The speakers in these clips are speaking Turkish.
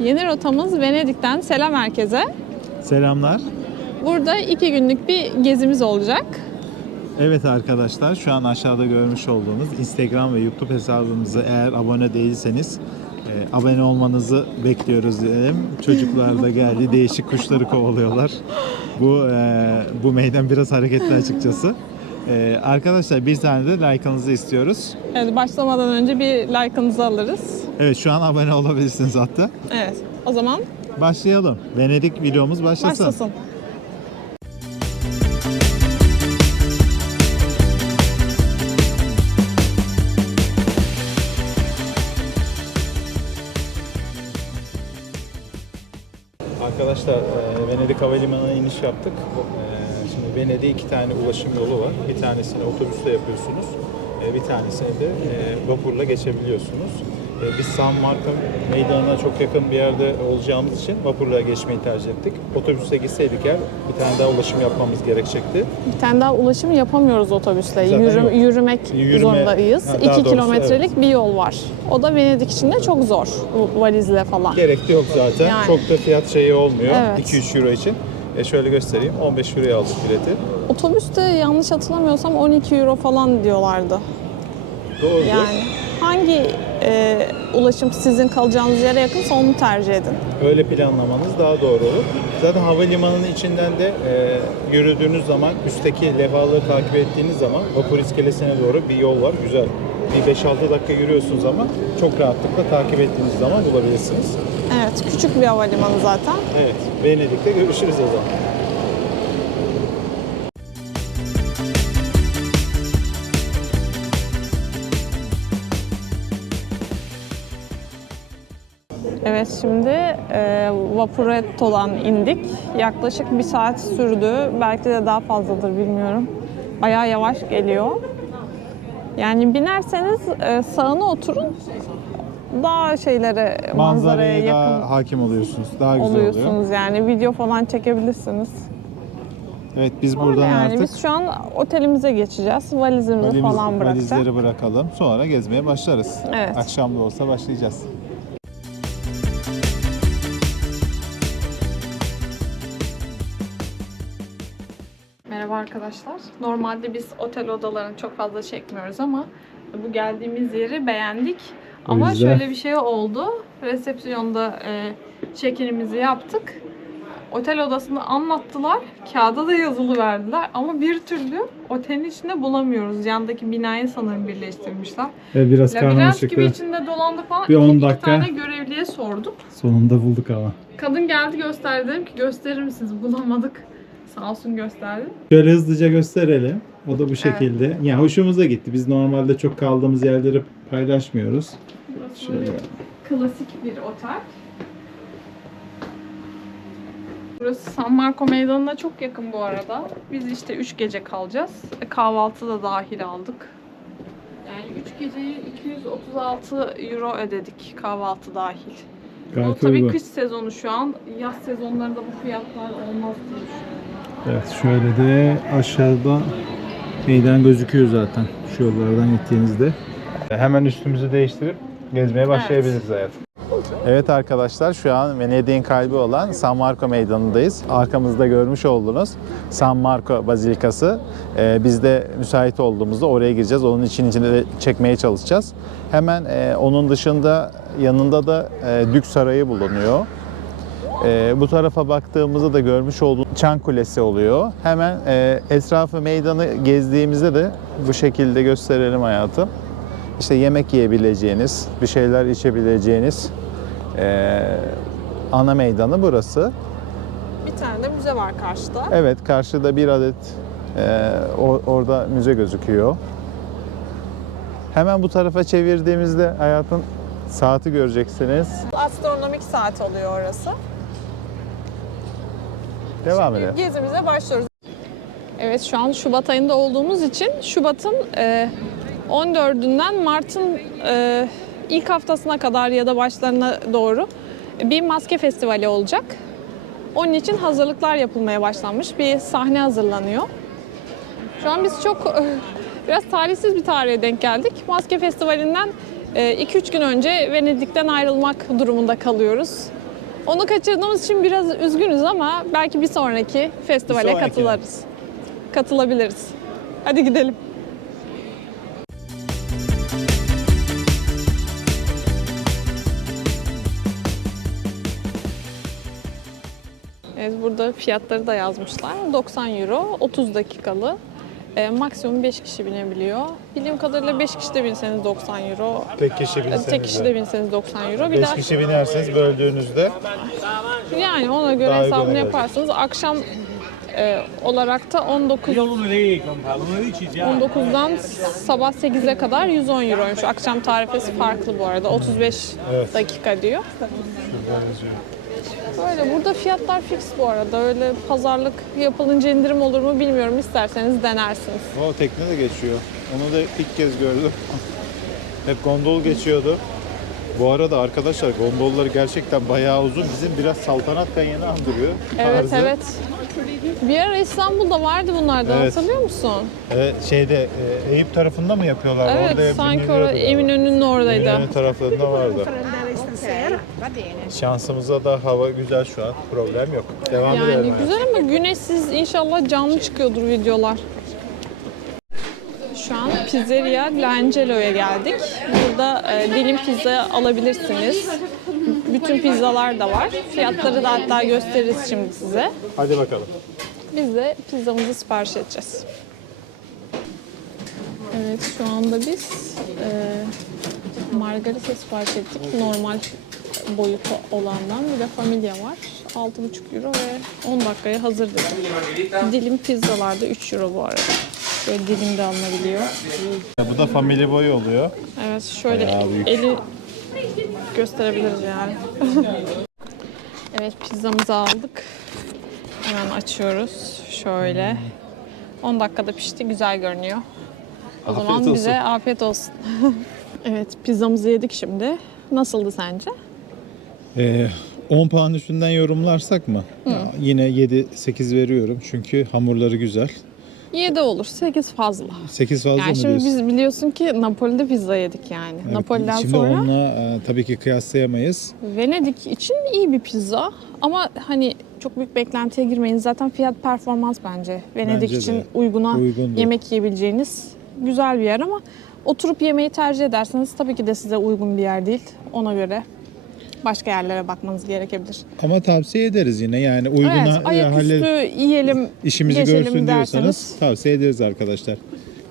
Yeni rotamız Venedik'ten selam herkese. Selamlar. Burada 2 günlük bir gezimiz olacak. Evet arkadaşlar, şu an aşağıda görmüş olduğunuz Instagram ve YouTube hesabımızı eğer abone değilseniz abone olmanızı bekliyoruz diyelim. Çocuklar da geldi, değişik kuşları kovalıyorlar. Bu meydan biraz hareketli açıkçası. Arkadaşlar bir tane de like'ınızı istiyoruz. Evet, başlamadan önce bir like'ınızı alırız. Evet, şu an abone olabilirsiniz hatta. Evet, o zaman başlayalım. Venedik videomuz başlasın. Arkadaşlar Venedik Havalimanı'na iniş yaptık. Şimdi Venedik'e 2 tane ulaşım yolu var. Bir tanesini otobüsle yapıyorsunuz. Bir tanesini de vapurla geçebiliyorsunuz. Biz San Marco meydanına çok yakın bir yerde olacağımız için vapurla geçmeyi tercih ettik. Otobüsle gitseydik eğer bir tane daha ulaşım yapmamız gerekecekti. Bir tane daha ulaşım yapamıyoruz otobüsle. Yürümek zorundayız. 2 kilometrelik bir yol var. O da Venedik için de çok zor. Valizle falan. Gerek de yok zaten. Yani. Çok da fiyat şeyi olmuyor. Evet. 2-3 euro için. Şöyle göstereyim. 15 euroya aldık bileti. Otobüste yanlış hatırlamıyorsam 12 euro falan diyorlardı. Doğru. Yani hangi ulaşım sizin kalacağınız yere yakınsa onu tercih edin. Öyle planlamanız daha doğru olur. Zaten havalimanının içinden de yürüdüğünüz zaman üstteki levhaları takip ettiğiniz zaman vapur iskelesine doğru bir yol var. Güzel. Bir 5-6 dakika yürüyorsunuz ama çok rahatlıkla takip ettiğiniz zaman bulabilirsiniz. Evet, küçük bir havalimanı zaten. Evet, Venedik'te görüşürüz o zaman. Evet, şimdi Vapuretto'dan indik. Yaklaşık 1 saat sürdü. Belki de daha fazladır, bilmiyorum. Bayağı yavaş geliyor. Yani binerseniz sağına oturun. Daha manzaraya yakın daha hakim oluyorsunuz. Daha güzel oluyorsunuz. oluyor. Yani video falan çekebilirsiniz. Evet, biz buradan yani artık biz şu an otelimize geçeceğiz. Valizimizi falan bırakacağız. valizleri bırakalım. Sonra gezmeye başlarız. Evet. Akşam da olsa başlayacağız. Merhaba arkadaşlar. Normalde biz otel odalarını çok fazla çekmiyoruz ama bu geldiğimiz yeri beğendik. Ama şöyle bir şey oldu. Resepsiyonda check-in'imizi yaptık. Otel odasını anlattılar. Kağıda da yazılı verdiler ama bir türlü otelin içinde bulamıyoruz. Yandaki binayı sanırım birleştirmişler. Biraz Labirent gibi içinde dolandık falan. Bir 10 İki dakika. tane görevliye sorduk. Sonunda bulduk ama. Kadın geldi gösterdi. Dedim ki gösterir misiniz? Bulamadık. Sağ olsun gösterdi. Şöyle hızlıca gösterelim. O da bu şekilde. Evet. Yani hoşumuza gitti. Biz normalde çok kaldığımız yerleri paylaşmıyoruz. Burası Şöyle. Klasik bir otel. Burası San Marco Meydanı'na çok yakın bu arada. Biz işte 3 gece kalacağız. Kahvaltı da dahil aldık. Yani 3 geceyi 236 euro ödedik kahvaltı dahil. Ama tabii kış sezonu şu an. Yaz sezonlarında bu fiyatlar olmaz diye düşünüyorum. Evet, şöyle de aşağıda meydan gözüküyor zaten şu yollardan gittiğinizde. Hemen üstümüzü değiştirip gezmeye başlayabiliriz hayatım. Evet arkadaşlar, şu an Venedik'in kalbi olan San Marco Meydanı'ndayız. Arkamızda görmüş olduğunuz San Marco Bazilikası. Biz de müsait olduğumuzda oraya gireceğiz. Onun içinde de çekmeye çalışacağız. Hemen onun dışında yanında da Dük Sarayı bulunuyor. Bu tarafa baktığımızda da görmüş olduğunuz Çan Kulesi oluyor. Hemen etrafı meydanı gezdiğimizde de bu şekilde gösterelim hayatım. İşte yemek yiyebileceğiniz, bir şeyler içebileceğiniz ana meydanı burası. Bir tane de müze var karşıda. Evet, karşıda bir adet orada müze gözüküyor. Hemen bu tarafa çevirdiğimizde hayatın saati göreceksiniz. Astronomik saat oluyor orası. Devam edelim. Gezimize başlıyoruz. Evet, şu an Şubat ayında olduğumuz için Şubat'ın 14'ünden Mart'ın ilk haftasına kadar ya da başlarına doğru bir maske festivali olacak. Onun için hazırlıklar yapılmaya başlanmış. Bir sahne hazırlanıyor. Şu an biz biraz tarihsiz bir tarihe denk geldik. Maske Festivali'nden 2-3 gün önce Venedik'ten ayrılmak durumunda kalıyoruz. Onu kaçırdığımız için biraz üzgünüz ama belki bir sonraki festivale Bir sonrakine. katılabiliriz. Hadi gidelim. Evet, burada fiyatları da yazmışlar. 90 euro, 30 dakikalı. Maksimum 5 kişi binebiliyor. Bildiğim kadarıyla 5 kişi de binseniz 90 euro. Tek kişi binseniz Tek kişi de binseniz 90 euro. Bir 5 daha kişi binerseniz böldüğünüzde yani ona göre Daha hesabını uyguna yaparsınız. Akşam olarak da 19'dan sabah 8'e kadar 110 euroymuş. Akşam tarifesi farklı bu arada. 35 Evet. dakika diyor. şurada yazıyor. Böyle burada fiyatlar fix bu arada. Öyle pazarlık yapılınca indirim olur mu bilmiyorum. İsterseniz denersiniz. O tekne de geçiyor. Onu da ilk kez gördüm. Hep gondol geçiyordu. Bu arada arkadaşlar gondolları gerçekten bayağı uzun. Bizim biraz saltanat kayığını andırıyor. Evet, tarzı. evet. Bir ara İstanbul'da vardı bunlardan, Evet. hatırlıyor musun? Eyüp tarafında mı yapıyorlar? Evet, Orada sanki biniliyordu orada galiba. Eminönü'nün oradaydı. Eminönü taraflarında vardı. Şansımıza da hava güzel şu an. Problem yok. Devam Yani edelim. güzel ama güneşsiz, inşallah canlı çıkıyordur videolar. Şu an Pizzeria L'Angelo'ya geldik. Burada dilim pizza alabilirsiniz. Bütün pizzalar da var. Fiyatları da hatta gösteririz şimdi size. Hadi bakalım. Biz de pizzamızı sipariş edeceğiz. Evet, şu anda biz margarita sipariş ettik. Normal boyutu olandan. Bir de familya var. 6,5 euro ve 10 dakikaya hazır dedi. Dilim pizzalarda 3 euro bu arada. Böyle dilim de alınabiliyor. Bu da family boy oluyor. Evet, şöyle Bayağı büyük. eli gösterebiliriz yani. Evet, pizzamızı aldık. Hemen açıyoruz. Şöyle. 10 dakikada pişti. Güzel görünüyor. O Afiyet zaman olsun. bize afiyet olsun. Evet, pizzamızı yedik şimdi. Nasıldı sence? 10 puan üstünden yorumlarsak mı? Ya, yine 7-8 veriyorum çünkü hamurları güzel. 7 olur. 8 fazla. 8 fazla Yani mı şimdi diyorsun? biz biliyorsun ki Napoli'de pizza yedik yani. Evet, Napoli'den şimdi sonra onunla tabii ki kıyaslayamayız. Venedik için iyi bir pizza. Ama hani çok büyük beklentiye girmeyin. Zaten fiyat performans bence. Venedik Bence de. için uyguna Uygundu. yemek yiyebileceğiniz güzel bir yer ama oturup yemeği tercih ederseniz tabii ki de size uygun bir yer değil. Ona göre başka yerlere bakmanız gerekebilir. Ama tavsiye ederiz yine yani uyguna Evet, ayaküstü yiyelim, işimizi geçelim görsün diyorsanız derseniz. tavsiye ederiz arkadaşlar.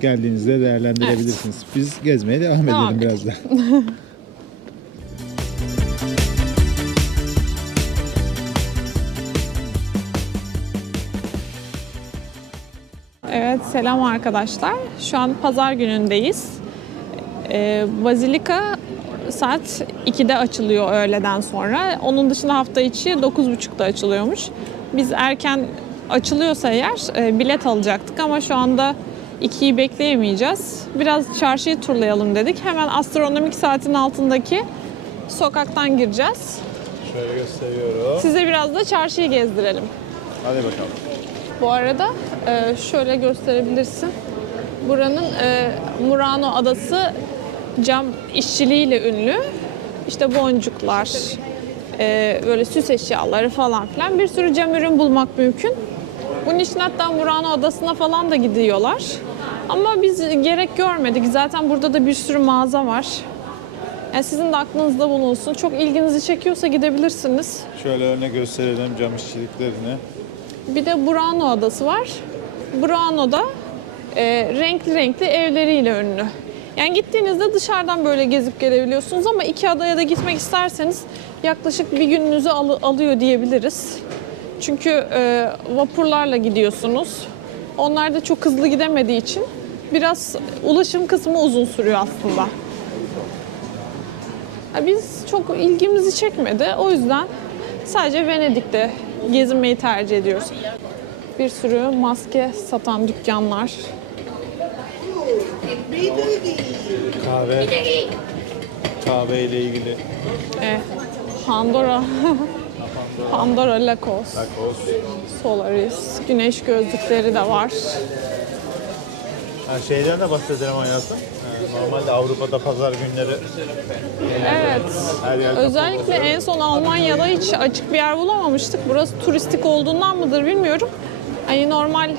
Geldiğinizde değerlendirebilirsiniz. Biz gezmeye devam Devam edelim biraz da. Evet, selam arkadaşlar. Şu an pazar günündeyiz. Bazilika saat 2'de açılıyor öğleden sonra. Onun dışında hafta içi 9.30'da açılıyormuş. Biz erken açılıyorsa eğer bilet alacaktık ama şu anda 2'yi bekleyemeyeceğiz. Biraz çarşıyı turlayalım dedik. Hemen astronomik saatin altındaki sokaktan gireceğiz. Şöyle gösteriyorum. Size biraz da çarşıyı gezdirelim. Hadi bakalım. Bu arada şöyle gösterebilirsin. Buranın Murano Adası cam işçiliğiyle ünlü. İşte boncuklar, böyle süs eşyaları falan filan bir sürü cam ürün bulmak mümkün. Bunun için hatta Murano Adası'na falan da gidiyorlar. Ama biz gerek görmedik. Zaten burada da bir sürü mağaza var. Yani sizin de aklınızda bulunsun. Çok ilginizi çekiyorsa gidebilirsiniz. Şöyle örnek gösterelim cam işçiliklerini. Bir de Burano Adası var. Burano'da renkli renkli evleriyle ünlü. Yani gittiğinizde dışarıdan böyle gezip gelebiliyorsunuz ama iki adaya da gitmek isterseniz yaklaşık bir gününüzü alıyor diyebiliriz. Çünkü vapurlarla gidiyorsunuz. Onlar da çok hızlı gidemediği için biraz ulaşım kısmı uzun sürüyor aslında. Biz çok ilgimizi çekmedi. O yüzden sadece Venedik'te gezinmeyi tercih ediyoruz. Bir sürü maske satan dükkanlar. Kahve ile ilgili. Pandora. Pandora Lacoste. Solaris. Güneş gözlükleri de var. Şeyden de bahsedelim hayatım. Normalde Avrupa'da pazar günleri Evet. her yerde Özellikle en son Almanya'da hiç açık bir yer bulamamıştık. Burası turistik olduğundan mıdır bilmiyorum. Hani normal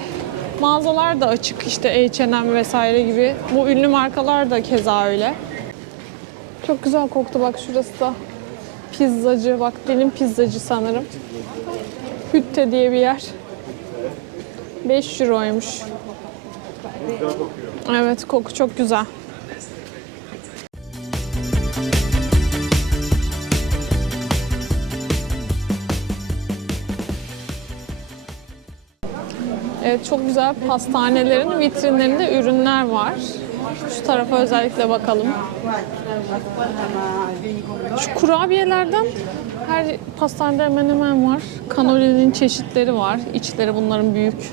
mağazalar da açık, işte H&M vesaire gibi. Bu ünlü markalar da keza öyle. Çok güzel koktu bak şurası da. Pizzacı, bak dilim pizzacı sanırım. Hütte diye bir yer. 5 euroymuş. Evet, koku çok güzel. Evet, çok güzel pastanelerin vitrinlerinde ürünler var. Şu tarafa özellikle bakalım. Şu kurabiyelerden her pastanede hemen hemen var. Cannoli'nin çeşitleri var. İçleri bunların büyük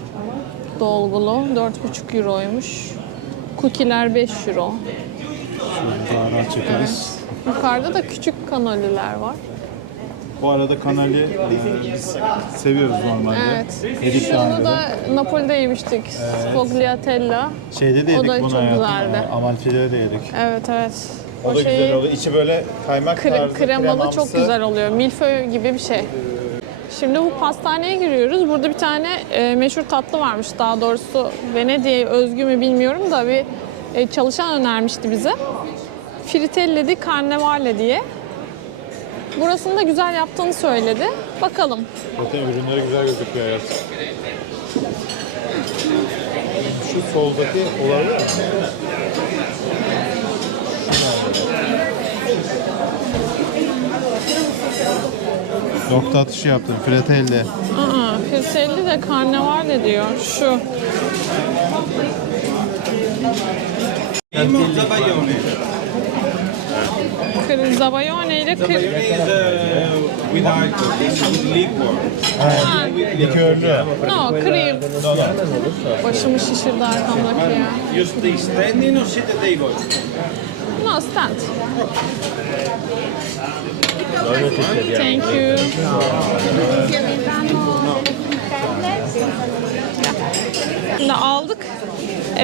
dolgulu. 4,5 euroymuş. Cookie'ler 5 euro. Şuradan çekeriz. Yukarıda da küçük cannoliler var. Bu arada kanali biz seviyoruz normalde. Evet. Yedik daha Şunu önce da de. Napoli'de yemiştik. Sfogliatella. Şeyde de yedik O da bunu çok hayatım. güzeldi. Amalfi'de de yedik. Evet, evet. O da güzel oluyor. İçi böyle kaymak tarzı, Kremalı çok kremamsı. güzel oluyor. Milföy gibi bir şey. Şimdi bu pastaneye giriyoruz. Burada bir tane meşhur tatlı varmış. Daha doğrusu Venedik'e özgü mü bilmiyorum da bir çalışan önermişti bize. Frittelle di Carnevale diye. Burasını da güzel yaptığını söyledi. Bakalım. Zaten ürünleri güzel gözüküyor hayatım. Şu soldaki olabilir mi? Nokta atışı yaptım. Fratelli. Frittelle de Carnevale diyor. Şu. Zabayone ile Likörlü. No, cream. Başımı şişirdi arkamdaki ya. You stay standing or sit at the table? No, stand. Öyle Türkçe diye. Thank you. Şimdi aldık.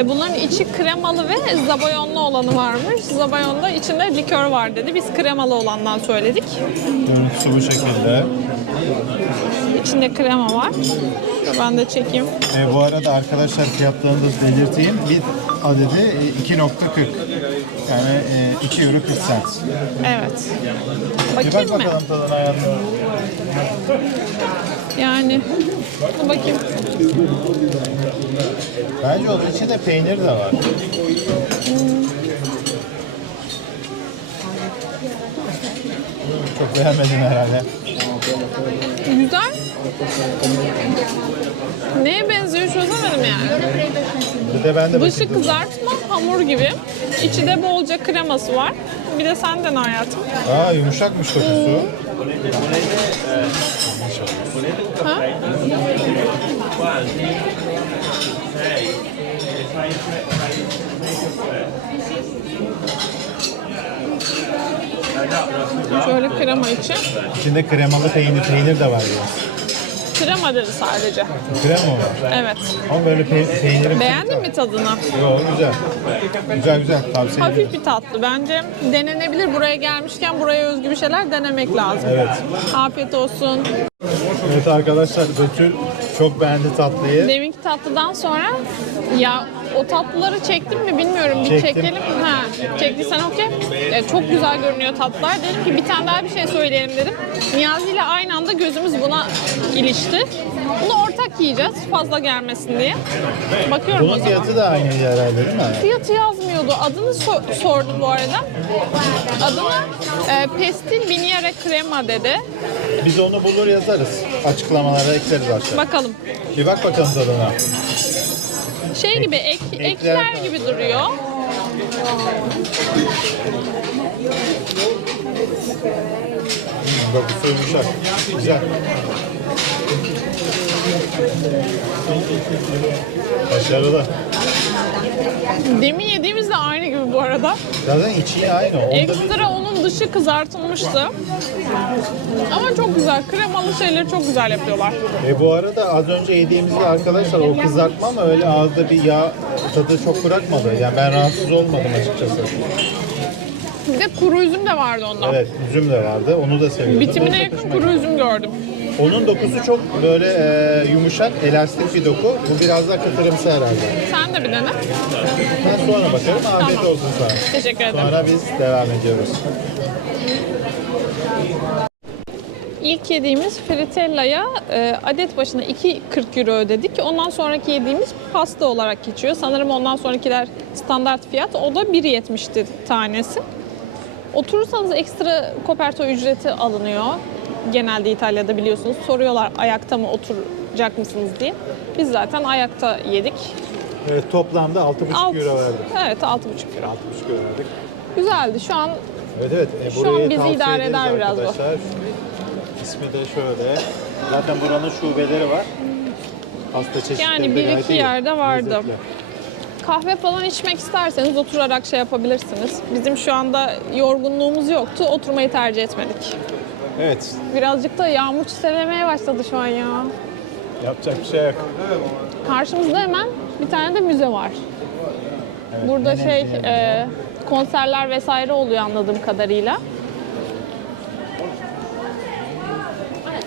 Bunların içi kremalı ve zabayonlu olanı varmış. Zabayonda içinde likör var dedi. Biz kremalı olandan söyledik. Görüntüsü bu şekilde. İçinde krema var. Ben de çekeyim. Bu arada arkadaşlar fiyatlarını da belirteyim. Bir adedi 2.40. Yani 2 euro 40 cent. Evet. Bir bak Bakayım mı? bakalım tadına hayatım. Yani dur bakayım. Bence onun içinde peynir de var. Çok beğenmedin herhalde. Güzel. Neye benziyor çözemedim yani. Bir de ben de Dışı kızartma hamur gibi. İçi de bolca kreması var. Bir de senden hayatım. Yumuşakmış dokusu. Ha? Şöyle krema içi. İçinde kremalı peynir de var biraz. Krema dedi sadece. Krema var. Evet. Ama böyle peynirin... Beğendin mi tadını? Yo, güzel. Güzel. Tavsiye ederim. Hafif bir tatlı. Bence denenebilir. Buraya gelmişken buraya özgü bir şeyler denemek lazım. Evet. Afiyet olsun. Evet arkadaşlar, Betül çok beğendi tatlıyı. Deminki tatlıdan sonra ya o tatlıları çektim mi bilmiyorum. Bir Çektim. çekelim. Ha, çektiysen okey. Çok güzel görünüyor tatlılar. Dedim ki bir tane daha bir şey söyleyelim dedim. Niyazi ile aynı anda gözümüz buna ilişti. Bunu ortak yiyeceğiz fazla gelmesin diye. Bakıyorum o Bunun zaman. fiyatı da aynı herhalde değil mi? Fiyatı yazmıyordu. Adını sordum bu arada. Adını pestil biniere crema dedi. Biz onu bulur yazarız. Açıklamalara ekleriz aşağı. Bakalım. Bir bak bakalım tadına. Şey gibi ekler gibi duruyor. Dokusu yumuşak. Güzel. Başarılı. Demin yediğimiz de aynı gibi bu arada. Zaten içi aynı. Ekstra onun dışı kızartılmıştı. Ama çok güzel. Kremalı şeyleri çok güzel yapıyorlar. Bu arada az önce yediğimizde arkadaşlar o kızartma ama öyle ağızda bir yağ tadı çok bırakmadı. Yani ben rahatsız olmadım açıkçası. Bir de kuru üzüm de vardı onda. Evet, üzüm de vardı. Onu da seviyordum. Bitimine yakın kuru üzüm gördüm. Onun dokusu çok böyle yumuşak, elastik bir doku. Bu biraz daha kıtırımsı herhalde. Sen de bir dene. Ben sonra bakarım. Afiyet Tamam. olsun sana. Teşekkür ederim. Sonra biz devam ediyoruz. İlk yediğimiz fritella'ya adet başına 2,40 euro ödedik. Ondan sonraki yediğimiz pasta olarak geçiyor. Sanırım ondan sonrakiler standart fiyat. O da 1,70'ti tanesi. Oturursanız ekstra koperto ücreti alınıyor. Genelde İtalya'da biliyorsunuz soruyorlar ayakta mı oturacak mısınız diye. Biz zaten ayakta yedik. Evet, toplamda 6,5 euro verdik. Evet 6,5 euro. 6,5 euro verdik. Güzeldi. Şu an Evet. Şu Burayı an bizi tavsiye idare ederiz eder biraz bu. arkadaşlar. İsmi de şöyle. Zaten buranın şubeleri var. Pasta çeşitleri yani de bir gayet iki iyi. yerde vardı. Lezzetli. Kahve falan içmek isterseniz oturarak şey yapabilirsiniz. Bizim şu anda yorgunluğumuz yoktu. Oturmayı tercih etmedik. Evet. Birazcık da yağmur çiselemeye başladı şu an ya. Yapacak bir şey yok. Karşımızda hemen bir tane de müze var. Evet, Burada yine konserler vesaire oluyor anladığım kadarıyla.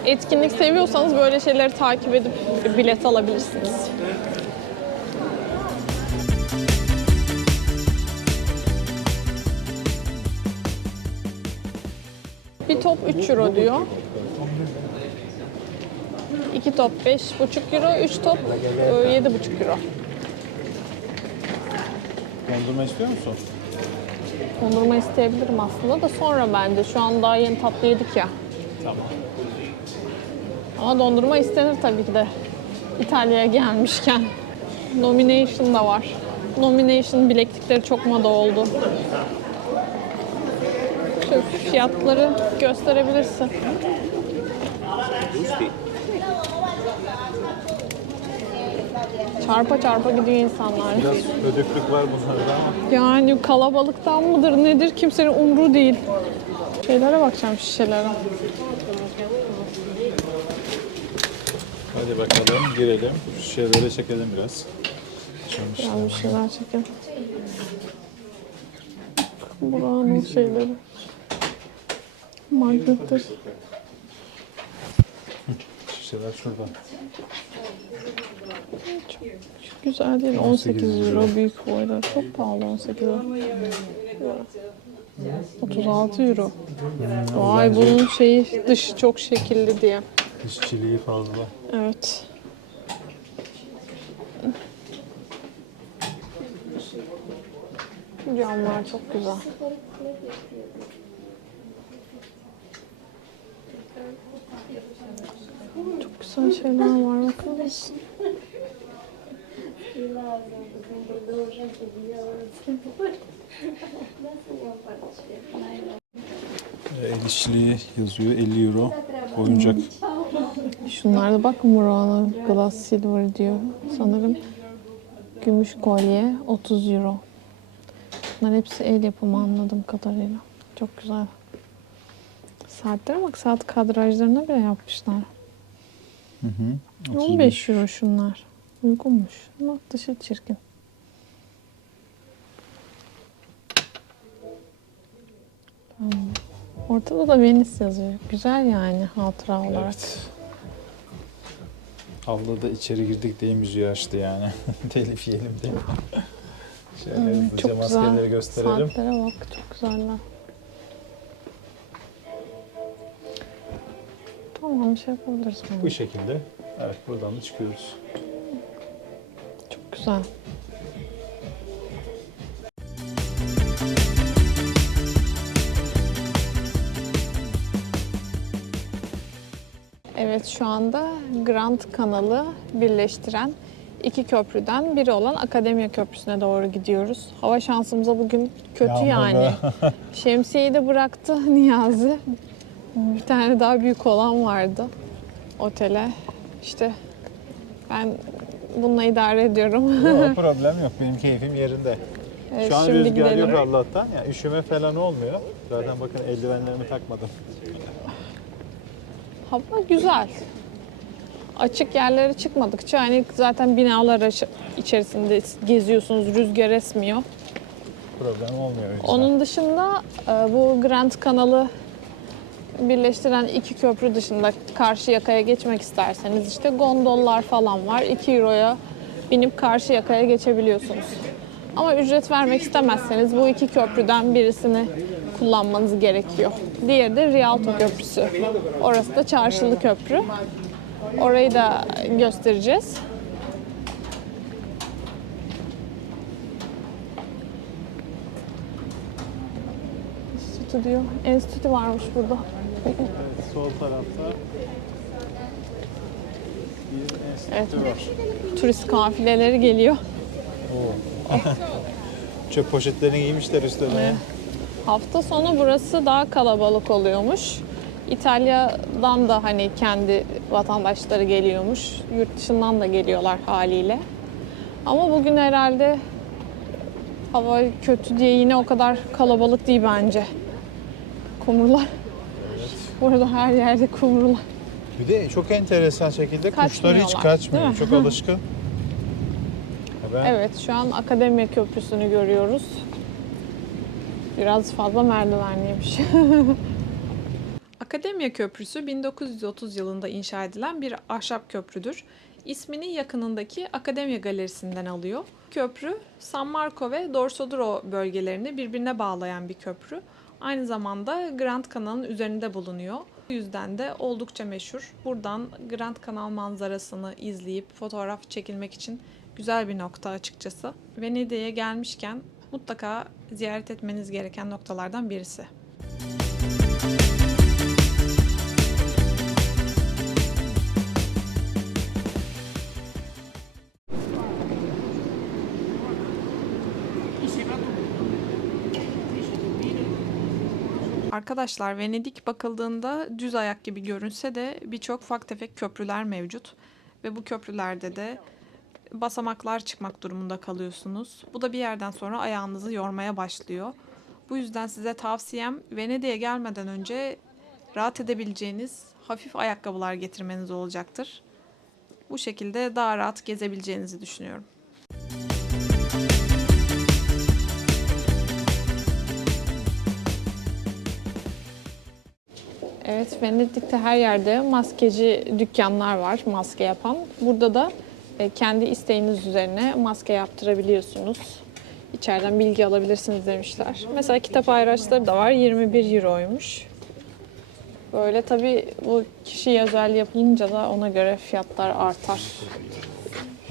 Etkinlik seviyorsanız böyle şeyleri takip edip bilet alabilirsiniz. Bir top 3 euro diyor. 2 top 5,5 euro, 3 top 7,5 euro. Dondurma istiyor musun? Dondurma isteyebilirim aslında da sonra bence. Şu an daha yeni tatlı yedik ya. Tamam. Ama dondurma istenir tabii ki de. İtalya'ya gelmişken. Nomination da var. Nomination bileklikleri çok moda oldu. Şu fiyatları gösterebilirsin. Çarpa çarpa gidiyor insanlar. Biraz ödüklük var bunlarda ama. Yani kalabalıktan mıdır nedir kimsenin umru değil. Şeylere bakacağım, şişelere. Hadi bakalım girelim. Şu şeyleri çekelim biraz. Biraz bir şeyler çekin. Buranın şeyleri. Magnetler. Şişeler şurada. Çok güzel değil. 18 euro büyük boylar. Çok pahalı 18 euro. 36 euro. Vay bunun şeyi dışı çok şekilli diye. İşçiliği fazla. Evet. Camlar çok güzel. Çok güzel şeyler var bakar mısın? El işçiliği yazıyor 50 euro. Oyuncak. Şunlarda bakın buralar glass silver diyor. Sanırım gümüş kolye 30 euro. Bunlar hepsi el yapımı anladığım kadarıyla. Çok güzel. Saatlere bak, saat kadrajlarına bile yapmışlar. 15 euro şunlar. Uygunmuş. Ama dışı çirkin. Ortada da Venice yazıyor. Güzel yani hatıra olarak. Evet. Avluda içeri girdik diye müziği açtı yani. Telif yiyelim diye. Şöyle hızlıca Çok maskeleri güzel. gösterelim. Saatlere bak, çok güzeller. Tamam, bir şey yapabiliriz Bu bence. şekilde. Evet, buradan da çıkıyoruz. Çok güzel. Evet, şu anda Grand Kanal'ı birleştiren iki köprüden biri olan Akademya Köprüsü'ne doğru gidiyoruz. Hava şansımıza bugün kötü Yağmurlu. yani. Şemsiyeyi de bıraktı Niyazi. Bir tane daha büyük olan vardı. otele. İşte ben bununla idare ediyorum. Yok, problem yok. Benim keyfim yerinde. Evet, Şu an şimdi rüzgar gidelim. yok Allah'tan. Yani üşüme falan olmuyor. Zaten bakın eldivenlerimi takmadım. Hava güzel. Açık yerlere çıkmadıkça hani zaten binalar içerisinde geziyorsunuz, rüzgar esmiyor. Problem olmuyor. o yüzden. Onun dışında bu Grand Kanal'ı birleştiren iki köprü dışında karşı yakaya geçmek isterseniz işte gondollar falan var. 2 euroya binip karşı yakaya geçebiliyorsunuz. Ama ücret vermek istemezseniz bu iki köprüden birisini kullanmanız gerekiyor. Diğeri de Rialto Köprüsü. Orası da çarşılı köprü. Orayı da göstereceğiz. Stüdyo, enstitü varmış burada. Evet, sol tarafta bir Evet. enstitü var. Turist kafileleri geliyor. Çöp poşetlerini giymişler üstlerine. Hafta sonu burası daha kalabalık oluyormuş. İtalya'dan da hani kendi vatandaşları geliyormuş. Yurt dışından da geliyorlar haliyle. Ama bugün herhalde hava kötü diye yine o kadar kalabalık değil bence. Kumrular. Burada her yerde kumrular. Bir de çok enteresan şekilde kuşlar hiç Kaçmıyorlar, kaçmıyor. değil mi? Çok alışkın. Ben Evet, şu an Akademya Köprüsü'nü görüyoruz. Biraz fazla merdivenliymiş. Akademya Köprüsü 1930 yılında inşa edilen bir ahşap köprüdür. İsmini yakınındaki Akademya Galerisi'nden alıyor. Köprü, San Marco ve Dorsoduro bölgelerini birbirine bağlayan bir köprü. Aynı zamanda Grand Kanal'ın üzerinde bulunuyor. Bu yüzden de oldukça meşhur. Buradan Grand Kanal manzarasını izleyip fotoğraf çekilmek için güzel bir nokta açıkçası. Venedik'e gelmişken mutlaka ziyaret etmeniz gereken noktalardan birisi. Arkadaşlar Venedik bakıldığında düz ayak gibi görünse de birçok ufak tefek köprüler mevcut. Ve bu köprülerde de basamaklar çıkmak durumunda kalıyorsunuz. Bu da bir yerden sonra ayağınızı yormaya başlıyor. Bu yüzden size tavsiyem Venedik'e gelmeden önce rahat edebileceğiniz hafif ayakkabılar getirmeniz olacaktır. Bu şekilde daha rahat gezebileceğinizi düşünüyorum. Evet, Venedik'te her yerde maskeci dükkanlar var, maske yapan. Burada da kendi isteğiniz üzerine maske yaptırabiliyorsunuz. İçeriden bilgi alabilirsiniz demişler. Mesela kitap ayraçları da var, 21 euroymuş. Böyle tabii bu kişiye özel yapılınca da ona göre fiyatlar artar.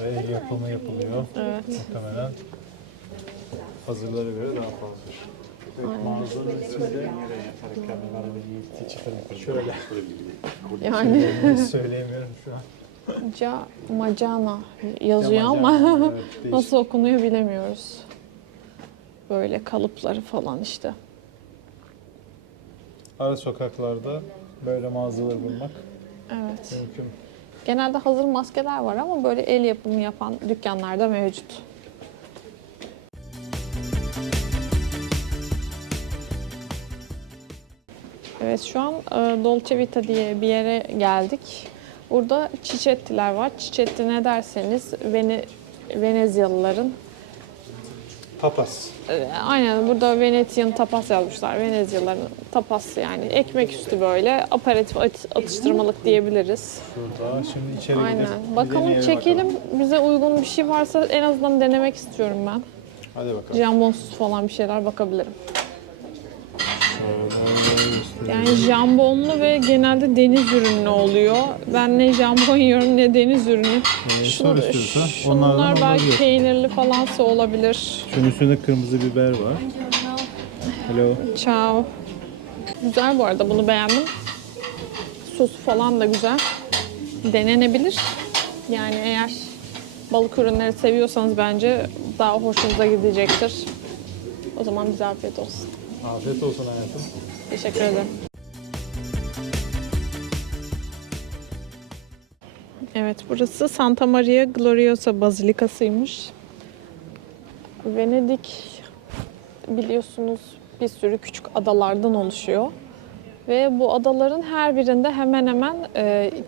ve yapımı yapılıyor. Evet. Muhtemelen hazırlara göre daha fazla. Mağazanın ismi de şöyle. Yani Söyleyemiyorum şu an. Macana yazıyor ama Evet, değişik. nasıl okunuyor bilemiyoruz. Böyle kalıpları falan işte. Ara sokaklarda böyle mağazaları bulmak Evet. mümkün. Genelde hazır maskeler var ama böyle el yapımı yapan dükkanlar da mevcut. Evet, şu an Dolce Vita diye bir yere geldik. Burada çiçettiler var. Çiçetti ne derseniz Venezyalıların Tapas. aynen burada Venetian tapas yazmışlar. Venezyalıların tapası yani ekmek üstü böyle aperatif atıştırmalık diyebiliriz. Şurada. Şimdi içeri gidip Aynen. bir Bakalım deneyelim çekelim. bakalım. Bize uygun bir şey varsa en azından denemek istiyorum ben. Hadi bakalım. Jambonsuz falan bir şeyler bakabilirim. Şöyle Yani jambonlu ve genelde deniz ürünlü oluyor. Ben ne jambon yiyorum ne deniz ürünü. sor istiyorsan Şunlar onlardan belki olabilir. peynirli falansa olabilir. Şunun üstünde kırmızı biber var. Hello. Ciao. Güzel bu arada, bunu beğendim. Sosu falan da güzel. Denenebilir. Yani eğer balık ürünleri seviyorsanız bence daha hoşunuza gidecektir. O zaman bize afiyet olsun. Afiyet olsun hayatım. Teşekkür ederim. Evet, burası Santa Maria Gloriosa Bazilikası'ymış. Venedik biliyorsunuz bir sürü küçük adalardan oluşuyor. Ve bu adaların her birinde hemen hemen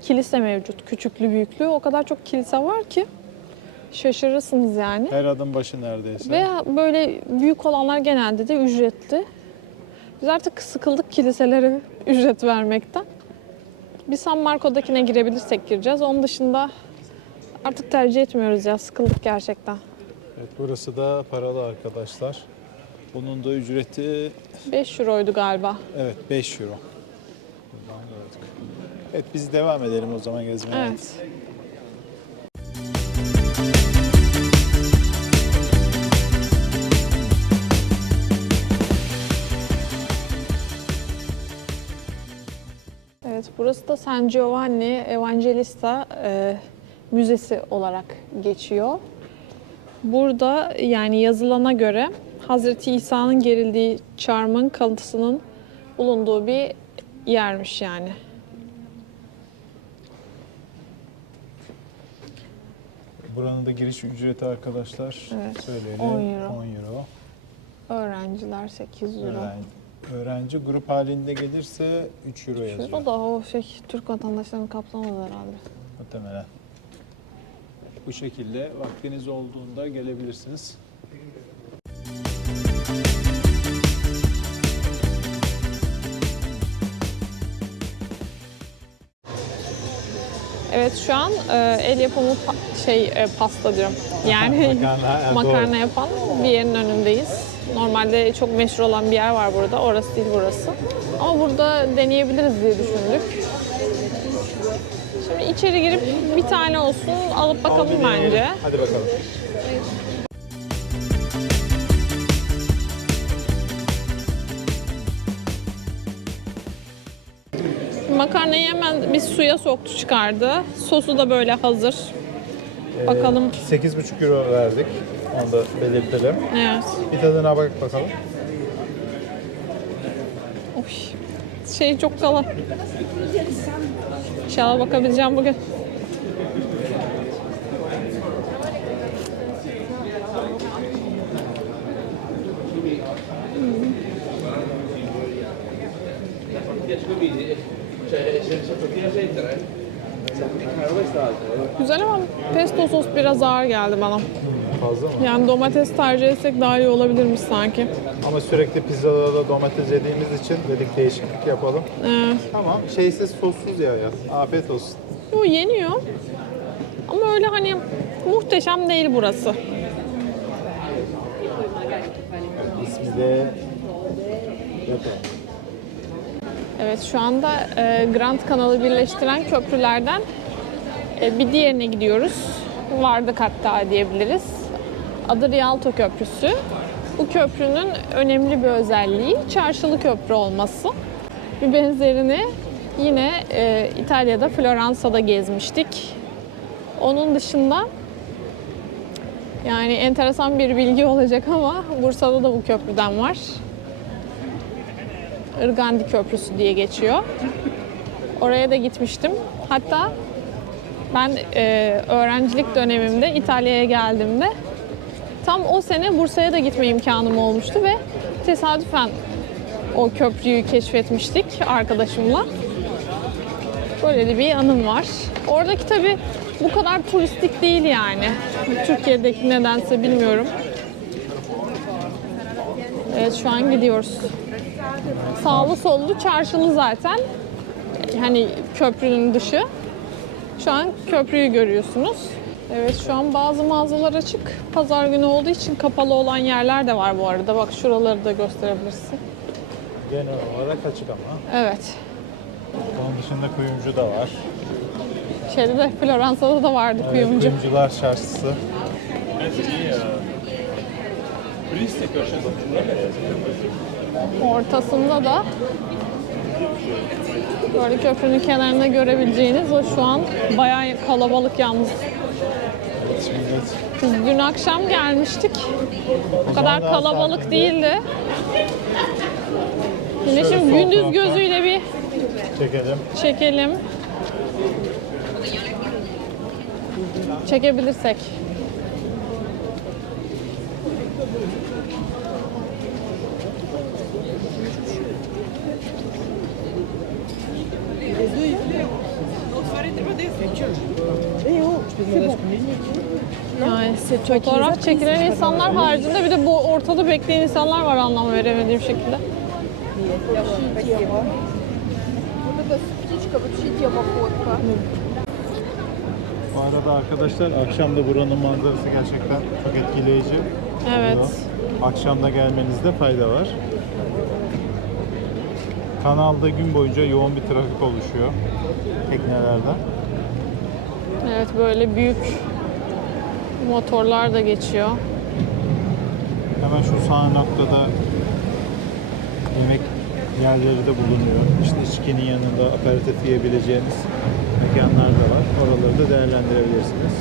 kilise mevcut. Küçüklü büyüklü. O kadar çok kilise var ki şaşırırsınız yani. Her adım başı neredeyse. Ve böyle büyük olanlar genelde de ücretli. Biz artık sıkıldık kiliselere ücret vermekten. Bir San Marco'dakine girebilirsek gireceğiz. Onun dışında artık tercih etmiyoruz ya. Sıkıldık gerçekten. Evet, burası da paralı arkadaşlar. Bunun da ücreti 5 euroydu galiba. evet 5 euro. Buradan gördük. Evet biz devam edelim o zaman gezmeye. Evet. Evet, burası da San Giovanni Evangelista Müzesi olarak geçiyor. Burada yani yazılana göre Hazreti İsa'nın gerildiği çarmıhın kalıntısının bulunduğu bir yermiş yani. Buranın da giriş ücreti arkadaşlar Evet, söyleyelim 10 10 euro. euro. Öğrenciler 8 euro. Öğrenci grup halinde gelirse 3 euro yazıyor. O da o Türk vatandaşlarını kapsamadı herhalde. Muhtemelen. Bu şekilde vaktiniz olduğunda gelebilirsiniz. Evet, şu an el yapımı pasta diyorum. Yani makarna yapan bir yerin önündeyiz. Normalde çok meşhur olan bir yer var burada. Orası değil burası. Ama burada deneyebiliriz diye düşündük. Şimdi içeri girip bir tane olsun alıp bakalım bence. Hadi bakalım. Makarnayı hemen bir suya soktu çıkardı. Sosu da böyle hazır. Bakalım. 8,5 euro verdik. Onu da belirtelim. Evet. Bir tadına bak bakalım. Çok kalın. İnşallah bakabileceğim bugün. Güzel ama pesto sos biraz ağır geldi bana. Fazla mı? Yani domates tercih etsek daha iyi olabilirmiş sanki. Ama sürekli pizzada da domates yediğimiz için dedik değişiklik yapalım. Tamam, şeysiz sossuz ya. Afiyet olsun. Bu yeniyor. Ama öyle hani muhteşem değil burası. İsmi de yapalım. Evet, şu anda Grand Kanal'ı birleştiren köprülerden bir diğerine gidiyoruz. Vardık hatta diyebiliriz. Adı Rialto Köprüsü. Bu köprünün önemli bir özelliği çarşılı köprü olması. Bir benzerini yine İtalya'da, Floransa'da gezmiştik. Onun dışında yani enteresan bir bilgi olacak ama Bursa'da da bu köprüden var. Irgandi Köprüsü diye geçiyor. Oraya da gitmiştim. Hatta ben öğrencilik dönemimde İtalya'ya geldiğimde tam o sene Bursa'ya da gitme imkanım olmuştu ve tesadüfen o köprüyü keşfetmiştik arkadaşımla. Böyle de bir anım var. Oradaki tabii bu kadar turistik değil yani. Türkiye'deki nedense bilmiyorum. Evet, şu an gidiyoruz. Sağlı sollu çarşılı zaten. Hani köprünün dışı. Şu an köprüyü görüyorsunuz. Evet, şu an bazı mağazalar açık. Pazar günü olduğu için kapalı olan yerler de var bu arada. Bak şuraları da gösterebilirsin. Genel olarak açık ama. Evet. Onun dışında kuyumcu da var. Şeyde de Floransa'da da vardı kuyumcu. Kuyumcular çarşısı. Ortasında da böyle köprünün kenarında görebileceğiniz o şu an bayağı kalabalık yalnız. Biz dün akşam gelmiştik. O kadar daha kalabalık sakindi. değildi. Yine Şöyle şimdi sol gündüz taraftan gözüyle bir çekelim. çekelim. Çekebilirsek. Yani fotoğraf çekilen insanlar haricinde bir de bu ortada bekleyen insanlar var anlam veremediğim şekilde. Bu arada arkadaşlar akşam da buranın manzarası gerçekten çok etkileyici. Evet. Akşamda gelmenizde fayda var. Kanalda gün boyunca yoğun bir trafik oluşuyor teknelerde. Evet, böyle büyük motorlar da geçiyor. Hemen şu sağ noktada yemek yerleri de bulunuyor. İşte içkinin yanında aperatif yiyebileceğiniz mekanlar da var. Oraları da değerlendirebilirsiniz.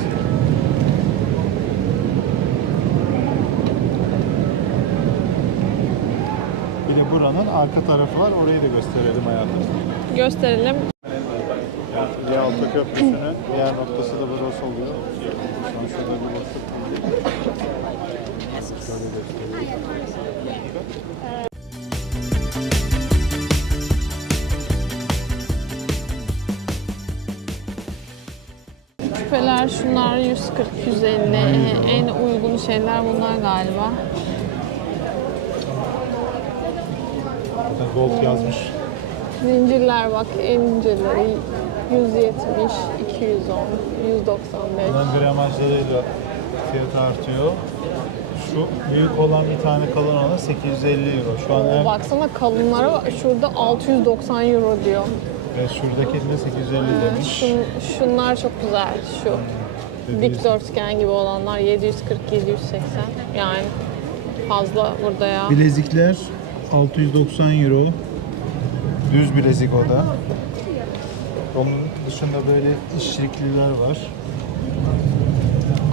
Bir de buranın arka tarafı var. Orayı da gösterelim hayatım. Gösterelim. Yalta Köprüsü'nün diğer noktası da burası oluyor. Şu an şurada bir boşluk bulduk. Şöyle göstereyim. Küpeler şunlar 140, 150. En uygun şeyler bunlar galiba. Burada Gold yazmış. Zincirler bak, en inceleri 170, 210, 195. Bunların gramajlarıyla fiyatı artıyor. Şu büyük olan bir tane kalın olan 850 euro. Şu an Baksana kalınlara şurada 690 euro diyor. evet, şuradaki de 850 demiş. Şunlar çok güzel. Şu Dediğiniz- dikdörtgen gibi olanlar 740, 780. Yani fazla burada ya. Bilezikler 690 euro. Düz bilezik o da. Onun dışında böyle işçilikliler var.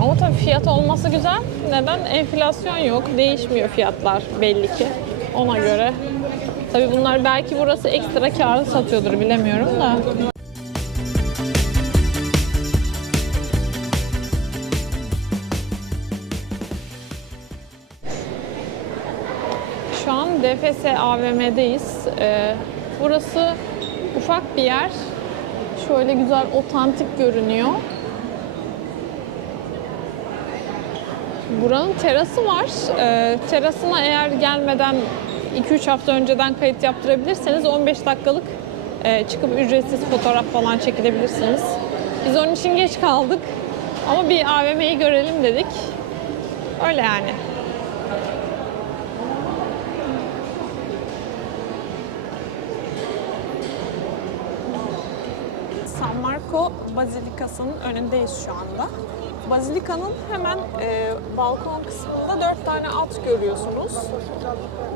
Ama tabii fiyat olması güzel. Neden? Enflasyon yok. Değişmiyor fiyatlar belli ki. Ona göre. Tabii bunlar belki burası ekstra kârlı satıyordur bilemiyorum da. Şu an DFS AVM'deyiz. Burası ufak bir yer. Şöyle güzel otantik görünüyor. Buranın terası var. Terasına eğer gelmeden 2-3 hafta önceden kayıt yaptırabilirseniz 15 dakikalık çıkıp ücretsiz fotoğraf falan çekilebilirsiniz. Biz onun için geç kaldık. Ama bir AVM'yi görelim dedik. Öyle yani. San Marco Bazilikası'nın önündeyiz şu anda. Bazilikanın hemen balkon kısmında 4 tane at görüyorsunuz.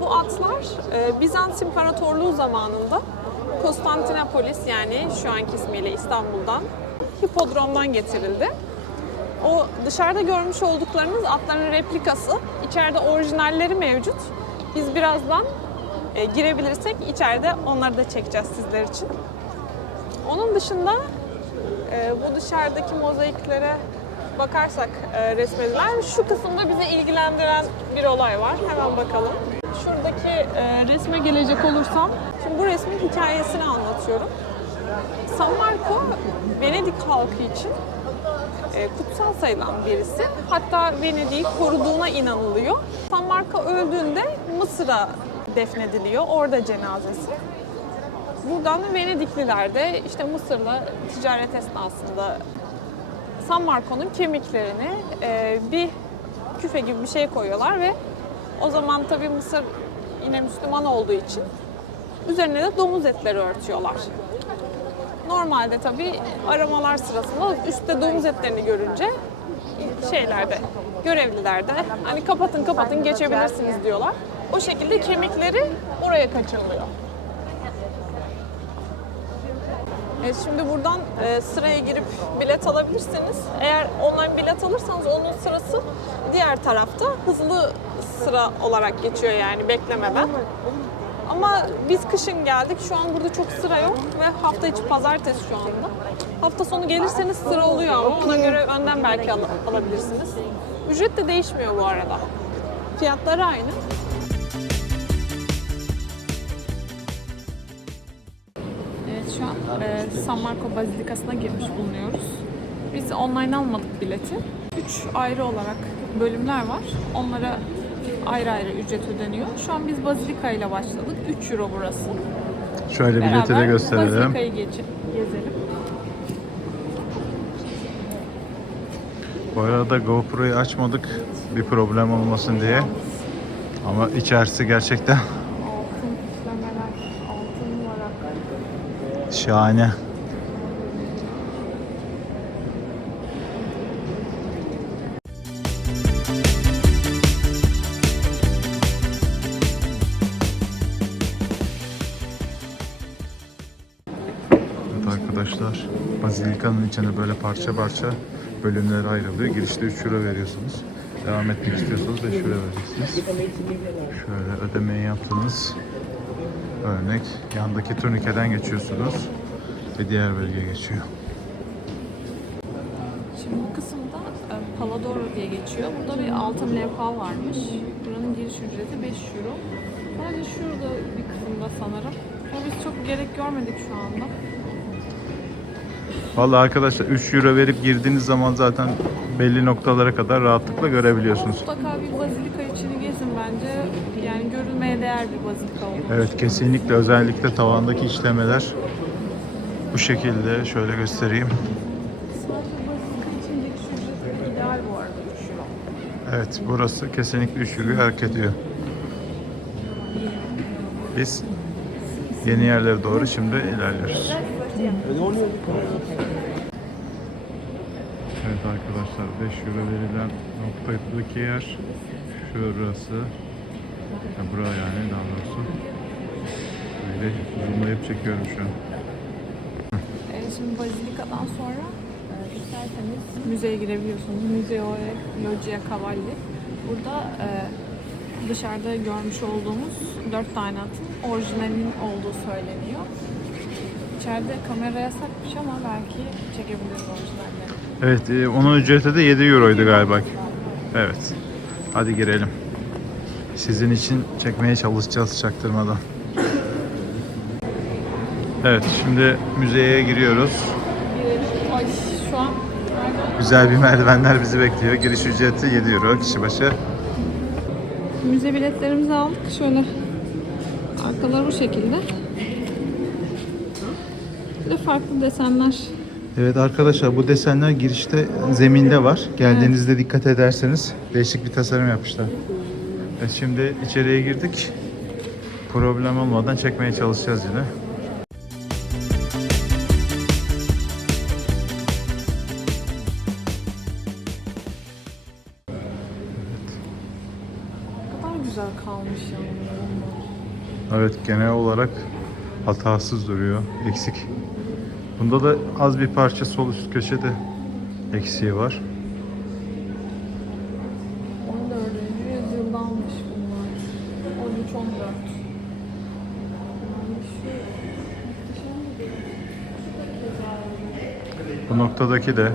Bu atlar Bizans İmparatorluğu zamanında Konstantinopolis, yani şu anki ismiyle İstanbul'dan, hipodromdan getirildi. O dışarıda görmüş olduklarınız atların replikası. İçeride orijinalleri mevcut. Biz birazdan girebilirsek içeride onları da çekeceğiz sizler için. Onun dışında bu dışarıdaki mozaiklere bakarsak resmediler. Şu kısımda bizi ilgilendiren bir olay var. Hemen bakalım. Şuradaki resme gelecek olursam, şimdi bu resmin hikayesini anlatıyorum. San Marco, Venedik halkı için kutsal sayılan birisi. Hatta Venedik'i koruduğuna inanılıyor. San Marco öldüğünde Mısır'a defnediliyor. Orada cenazesi. Buradan Venedikliler de işte Mısır'la ticaret esnasında San Marco'nun kemiklerini bir küfe gibi bir şey koyuyorlar ve o zaman tabii Mısır yine Müslüman olduğu için üzerine de domuz etleri örtüyorlar. Normalde tabii aramalar sırasında üstte domuz etlerini görünce şeylerde, görevliler de hani kapatın geçebilirsiniz diyorlar. O şekilde kemikleri oraya kaçırılıyor. Şimdi buradan sıraya girip bilet alabilirsiniz. Eğer online bilet alırsanız onun sırası diğer tarafta hızlı sıra olarak geçiyor, yani beklemeden. Ama Ama biz kışın geldik. Şu an burada çok sıra yok ve hafta içi pazartesi şu anda. Hafta sonu gelirseniz sıra oluyor ama ona göre önden belki alabilirsiniz. Ücret de değişmiyor bu arada. Fiyatları aynı. Evet, şu an San Marco Bazilikası'na girmiş bulunuyoruz. Biz online almadık bileti. 3 ayrı olarak bölümler var. Onlara ayrı ayrı ücret ödeniyor. Şu an biz Bazilika ile başladık. 3 euro burası. Şöyle bileti de Beraber gösterelim. Bazilika'yı gezelim. Bu arada GoPro'yu açmadık bir problem olmasın diye. Ama içerisi gerçekten Altın işlemeler, altın varak. şahane. Evet arkadaşlar, Bazilika'nın içine böyle parça parça bölümlere ayrılıyor. Girişte 3 euro veriyorsunuz. Devam etmek istiyorsanız 5 euro vereceksiniz. Şöyle ödemeyi yaptınız. Örnek yandaki turnikeden geçiyorsunuz ve diğer bölgeye geçiyor. Şimdi bu kısımda Paladoro diye geçiyor. Burada bir altın levha varmış. Buranın giriş ücreti 5 euro. Sadece şurada bir kısımda sanırım. Ama biz çok gerek görmedik şu anda. Vallahi arkadaşlar 3 euro verip girdiğiniz zaman zaten belli noktalara kadar rahatlıkla görebiliyorsunuz. Mutlaka bir bazilika içini gezin bence. Yani görülmeye değer bir bazilika oldu. Evet kesinlikle, özellikle tavandaki işlemeler bu şekilde. Şöyle göstereyim. Sadece bazilika için giriş ücreti ideal bu arada 3 euro. Evet burası kesinlikle 3 euro hak ediyor. Biz yeni yerlere doğru şimdi ilerliyoruz. Evet arkadaşlar 5 euro verilen noktadaki yer şurası. Bura yani daha doğrusu. Böyle zoomlayıp çekiyorum şu an. Şimdi Bazilika'dan sonra isterseniz müzeye girebiliyorsunuz. Museo Loggia Cavalli. Burada dışarıda görmüş olduğumuz 4 tane atın orijinalinin olduğu söyleniyor. İçeride kamera yasakmış ama belki çekebiliriz orijinalleri. Evet onun ücreti de 7 euroydu galiba. Evet. Hadi girelim. Sizin için çekmeye çalışacağız çaktırmadan. Evet şimdi müzeye giriyoruz. Ay şu an Güzel bir merdivenler bizi bekliyor. Giriş ücreti 7 euro kişi başı. müze biletlerimizi aldık. Şöyle arkaları bu şekilde. Bir de farklı desenler. Evet arkadaşlar bu desenler girişte zeminde var. Geldiğinizde dikkat ederseniz değişik bir tasarım yapmışlar. Evet, şimdi içeriye girdik. Problem olmadan çekmeye çalışacağız yine. Ne kadar güzel kalmış yani. Evet genel olarak hatasız duruyor. Eksik. Bunda da az bir parça sol üst köşede eksiği var. 14. yüzyıldanmış bunlar. 13-14. Yani şu muhteşem bir keza. Bu noktadaki de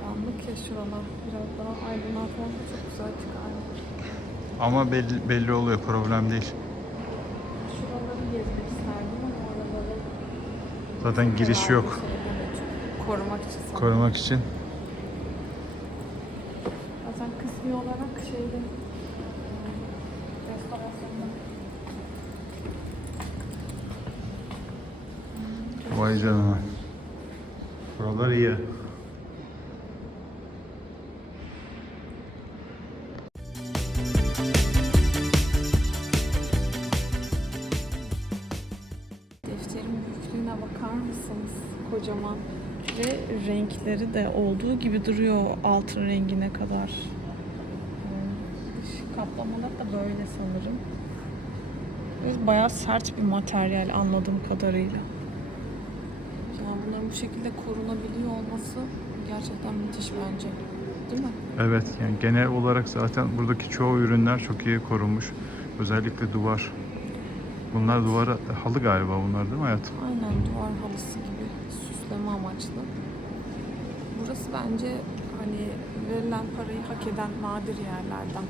Karanlık ya şuralar. Biraz daha aydınlatmak çok güzel çıkar. ama belli oluyor, problem değil. Şuraları gezmek isterdim ama oraları Zaten giriş yok korumak için. sanırım. korumak için. Zaten kısmi olarak şeyde restorasyonda. Vay canına. Buralar iyi. Defterin büyüklüğüne bakar mısınız? Kocaman. Ve renkleri de olduğu gibi duruyor altın rengine kadar. Dış kaplamalar da böyle sanırım. Ve bayağı sert bir materyal anladığım kadarıyla. bu şekilde korunabiliyor olması gerçekten müthiş bence. Değil mi? Evet, yani genel olarak zaten buradaki çoğu ürünler çok iyi korunmuş. Özellikle duvar. Bunlar duvara halı galiba bunlar değil mi hayatım? Aynen, duvar halısı gibi süsleme amaçlı. Burası bence hani verilen parayı hak eden nadir yerlerden.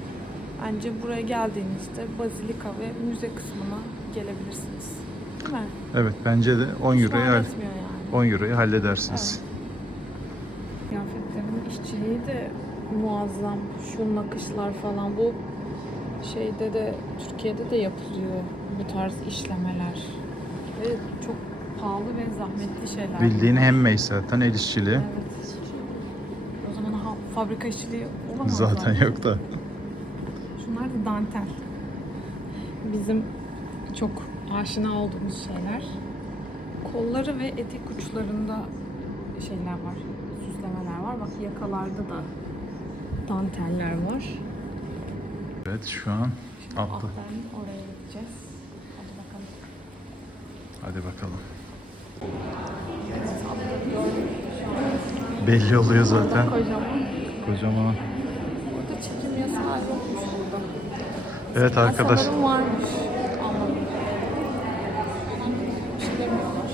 Bence buraya geldiğinizde bazilika ve müze kısmına gelebilirsiniz. Değil mi? Evet, bence de 10 Hiç euroya mal etmiyor yani. 10 euroyu halledersiniz. Kıyafetlerin işçiliği de muazzam. Şu nakışlar falan, bu şeyde de, Türkiye'de de yapılıyor bu tarz işlemeler. Ve çok pahalı ve zahmetli şeyler. Bildiğin handmade zaten, el işçiliği. Evet. O zaman fabrika işçiliği olamaz Zaten yok da. Şunlar da dantel. Bizim çok aşina olduğumuz şeyler. Kolları ve etek uçlarında şeyler var. Süslemeler var. Bak, yakalarda da danteller var. Evet, şu an altta. Alttan oraya gideceğiz. Hadi bakalım. Hadi bakalım. Belli oluyor zaten. Kocaman. Kocaman. Burada çekim yasağı yokmuş burada. Evet arkadaş. Sanırım varmış. Anladım. Bir şey demiyorlar.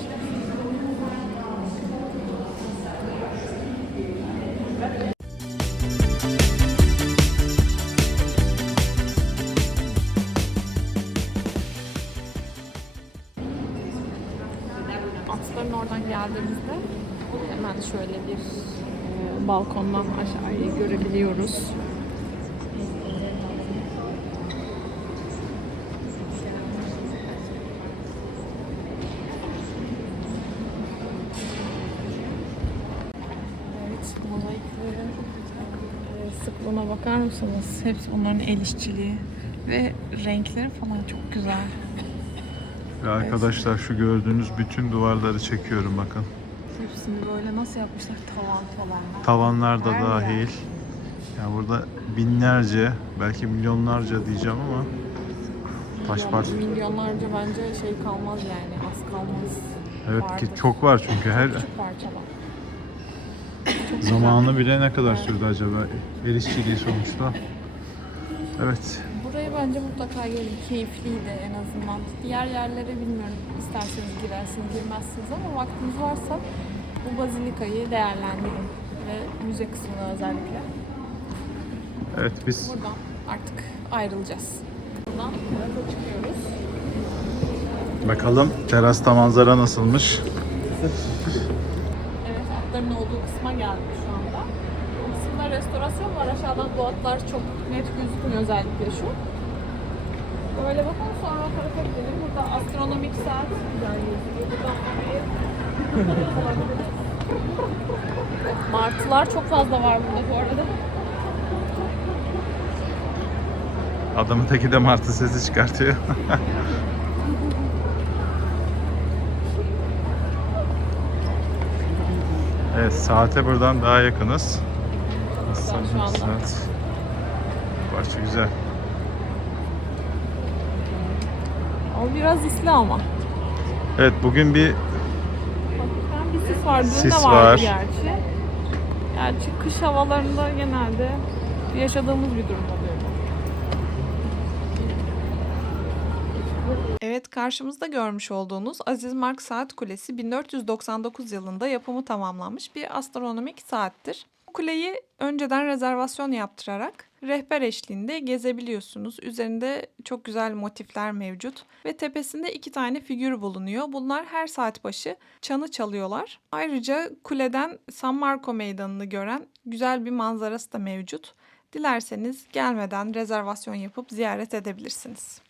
Atların oradan geldiğimizde hemen şöyle bir balkondan aşağıyı görebiliyoruz. Evet, mozaiklerin sıklığına bakar mısınız? Hepsi onların el işçiliği ve renkleri falan çok güzel. Ve arkadaşlar şu gördüğünüz bütün duvarları çekiyorum bakın. Hepsini böyle nasıl yapmışlar, tavan. Tavanlar da Her dahil. yer. Yani burada binlerce, belki milyonlarca diyeceğim ama taş parça. Milyonlarca bence şey kalmaz yani, az kalmaz. Evet ki Vardır. çok var çünkü her Küçük parçalar. zamanı bile ne kadar sürdü acaba? El işçiliği sonuçta. Evet. Buraya bence mutlaka gelin. Keyifliydi en azından. Diğer yerlere bilmiyorum. İsterseniz girersiniz, girmezsiniz ama vaktiniz varsa bu bazilikayı değerlendirin. Ve müze kısmına özellikle. Evet biz Buradan artık ayrılacağız. Buradan terasa çıkıyoruz. bakalım terasta manzara nasılmış. Evet, atların olduğu kısma geldik şu anda. Bu kısımda restorasyon var. Aşağıdan bu atlar çok net gözükmüyor, özellikle şu. Böyle bakın, sonra o tarafa gidelim. Burada astronomik saat güzel gözüküyor. Buradan oraya martılar çok fazla var burada bu arada. Adamın teki de martı sesi çıkartıyor. Evet, saate buradan daha yakınız. Şu anda. Saat. Parça güzel. O biraz isli ama. Evet, bugün bir Hafiften bir sis var. Dün Sis de vardı var. gerçi. Gerçi kış havalarında genelde yaşadığımız bir durum oluyor. Evet, karşımızda görmüş olduğunuz Aziz Mark Saat Kulesi 1499 yılında yapımı tamamlanmış bir astronomik saattir. Bu kuleyi önceden rezervasyon yaptırarak rehber eşliğinde gezebiliyorsunuz. Üzerinde çok güzel motifler mevcut ve tepesinde 2 tane figür bulunuyor. Bunlar her saat başı çanı çalıyorlar. Ayrıca kuleden San Marco Meydanı'nı gören güzel bir manzarası da mevcut. Dilerseniz gelmeden rezervasyon yapıp ziyaret edebilirsiniz.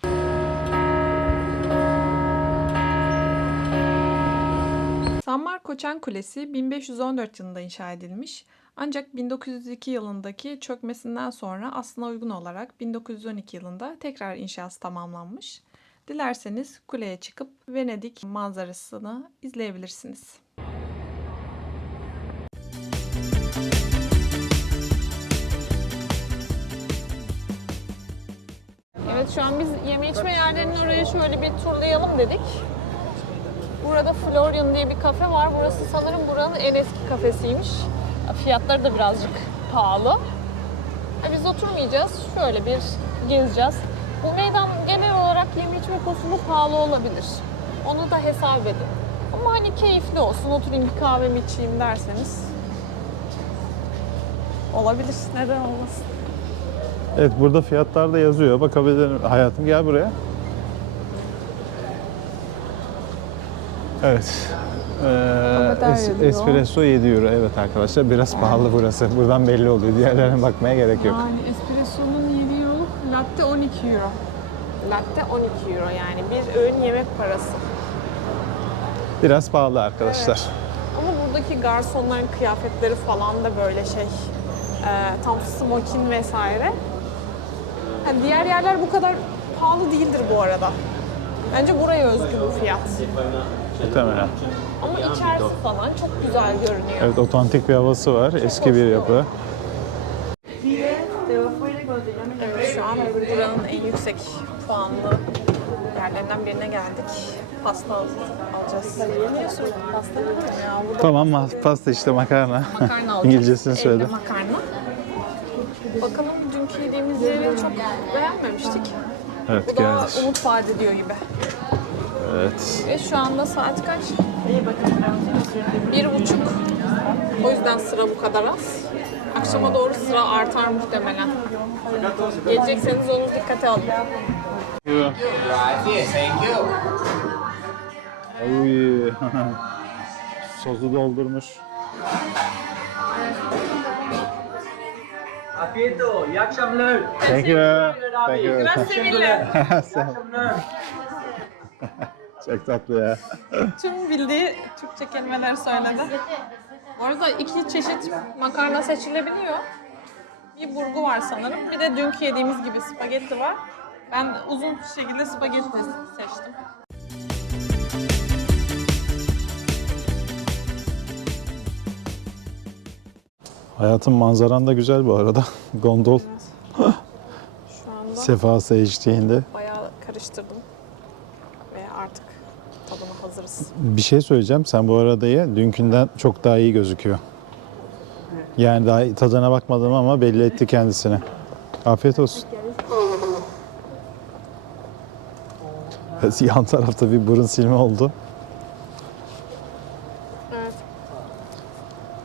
San Marco Çan Kulesi 1514 yılında inşa edilmiş. Ancak 1902 yılındaki çökmesinden sonra aslına uygun olarak 1912 yılında tekrar inşası tamamlanmış. Dilerseniz kuleye çıkıp Venedik manzarasını izleyebilirsiniz. Evet, şu an biz yeme içme yerlerinin oraya şöyle bir turlayalım dedik. Burada Florian diye bir kafe var. Burası sanırım buranın en eski kafesiymiş. Fiyatları da birazcık pahalı. Biz oturmayacağız. Şöyle bir gezeceğiz. Bu meydan genel olarak yeme içme konusunda pahalı olabilir. Onu da hesap edin. Ama hani keyifli olsun, oturayım bir kahvemi içeyim derseniz olabilir. Neden olmasın? Evet, burada fiyatlar da yazıyor. Bakabilirim. Hayatım gel buraya. Evet. Espresso 7 euro. Evet arkadaşlar, biraz pahalı burası. Buradan belli oluyor. Diğerlerine bakmaya gerek yok. Yani espresso'nun 7 euroluk, latte 12 euro. Latte 12 euro yani bir öğün yemek parası. Biraz pahalı arkadaşlar. Evet. Ama buradaki garsonların kıyafetleri falan da böyle tam smokin vesaire. Yani diğer yerler bu kadar pahalı değildir bu arada. Bence buraya özgü bu fiyat. Muhtemelen. Ama içerisi falan çok güzel görünüyor. Evet, otantik bir havası var. Eski bir yapı. Evet, şu an buranın en yüksek puanlı yerlerinden birine geldik. Pasta alacağız. Biliyorsun, pasta mı ya? Burada Tamam, pasta işte, makarna. makarna alacağız. İngilizcesini söyle. Evde makarna. Bakalım dünkü yediğimiz yeri çok beğenmemiştik. Evet, Bu da geldik. umut vaat ediyor gibi. Evet. Ve şu anda saat kaç? 1:30. O yüzden sıra bu kadar az. Akşama doğru sıra artar muhtemelen. Gelecekseniz onu dikkate alın. Uy. Sosu doldurmuş. Apieto, iyi akşamlar. Thank you. Thank you. Grazie mille. Çok tatlı ya. Tüm bildiği Türkçe kelimeler söyledi. Bu arada 2 çeşit makarna seçilebiliyor. Bir burgu var sanırım. Bir de dünkü yediğimiz gibi spagetti var. Ben uzun şekilde spagetti seçtim. Hayatın manzaran da güzel bu arada. Gondol Şu anda sefası eşliğinde. bayağı karıştırdım. Ve artık tadına hazırız. Bir şey söyleyeceğim. Sen bu arada ye. Dünkünden çok daha iyi gözüküyor. Yani daha tadına bakmadım ama belli etti kendisini. Afiyet olsun. Yan tarafta bir burun silme oldu. Evet.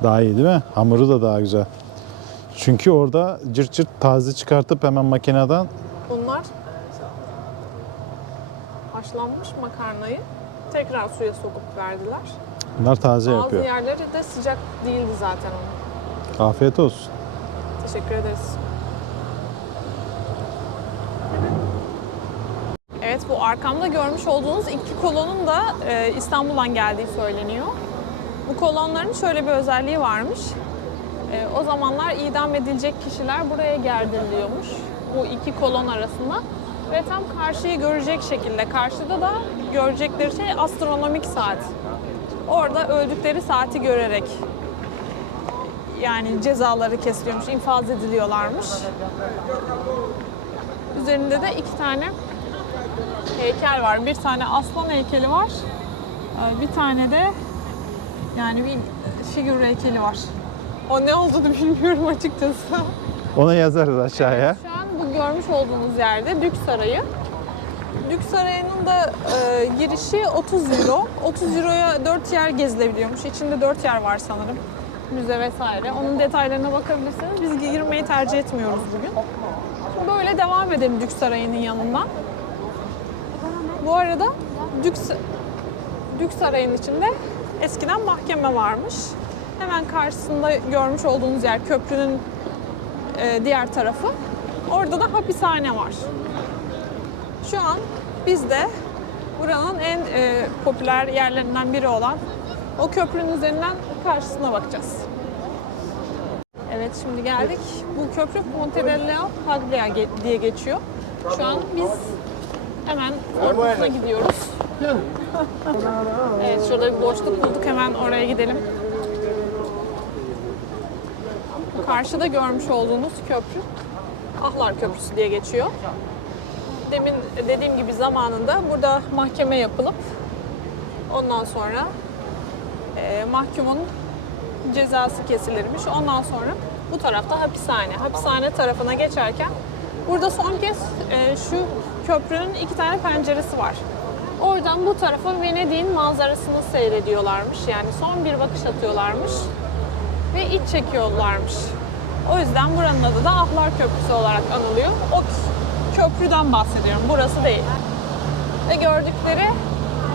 Daha iyi değil mi? Hamuru da daha güzel. Çünkü orada cırt cırt taze çıkartıp hemen makineden Bunlar haşlanmış makarnayı tekrar suya sokup verdiler. bunlar taze Bazı yapıyor. yerleri de sıcak değildi zaten onun. Afiyet olsun. Teşekkür ederiz. Evet, bu arkamda görmüş olduğunuz iki kolonun da İstanbul'dan geldiği söyleniyor. Bu kolonların şöyle bir özelliği varmış. O zamanlar idam edilecek kişiler buraya gerdiriliyormuş. Bu iki kolon arasında. Ve tam karşıyı görecek şekilde. Karşıda da görecekleri şey astronomik saat. Orada öldükleri saati görerek yani cezaları kesiliyormuş, infaz ediliyorlarmış. Üzerinde de 2 tane heykel var. Bir tane aslan heykeli var. Bir tane de yani bir figür heykeli var. O ne olduğunu bilmiyorum açıkçası. Onu yazarız aşağıya. Şu an bu görmüş olduğunuz yerde Dük Sarayı. Dük Sarayı'nın da girişi 30 euro. 30 euroya 4 yer gezilebiliyormuş. İçinde 4 yer var sanırım. Müze vesaire. Onun detaylarına bakabilirsiniz. Biz girmeyi tercih etmiyoruz bugün. Şimdi böyle devam edelim Dük Sarayı'nın yanından. Bu arada Dük Sarayı'nın içinde eskiden mahkeme varmış. Hemen karşısında görmüş olduğunuz yer köprünün diğer tarafı. Orada da hapishane var. Şu an biz de buranın en popüler yerlerinden biri olan o köprünün üzerinden karşısına bakacağız. Evet, şimdi geldik. Bu köprü Ponte della Paglia diye geçiyor. Şu an biz hemen ortasına gidiyoruz. Evet, şurada bir boşluk bulduk. Hemen oraya gidelim. Karşıda görmüş olduğunuz köprü Ahlar Köprüsü diye geçiyor. Demin dediğim gibi zamanında burada mahkeme yapılıp Ondan sonra mahkumun cezası kesilirmiş. Ondan sonra bu tarafta hapishane. Hapishane tarafına geçerken burada son kez şu köprünün 2 tane penceresi var. Oradan bu tarafa Venedik'in manzarasını seyrediyorlarmış. Yani son bir bakış atıyorlarmış ve iç çekiyorlarmış. O yüzden buranın adı da Ahlar Köprüsü olarak anılıyor. O köprüden bahsediyorum, burası değil. Ve gördükleri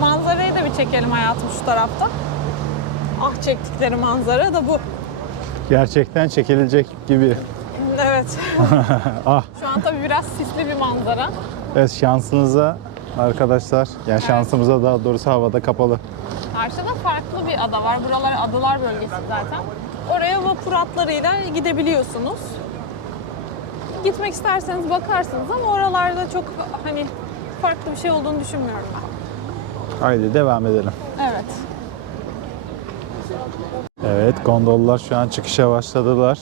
manzarayı da bir çekelim hayatım şu tarafta. Ah, çektikleri manzara da bu. Gerçekten çekilecek gibi. Evet. Ah. Şu an tabii biraz sisli bir manzara. Evet, şansınıza arkadaşlar. Yani şansımıza, daha doğrusu havada kapalı. Karşıda farklı bir ada var. Buralar adalar bölgesi zaten. Oraya vapur hatlarıyla gidebiliyorsunuz. Gitmek isterseniz bakarsınız ama oralarda çok hani farklı bir şey olduğunu düşünmüyorum ben. Haydi devam edelim. Evet. Evet, gondollar şu an çıkışa başladılar.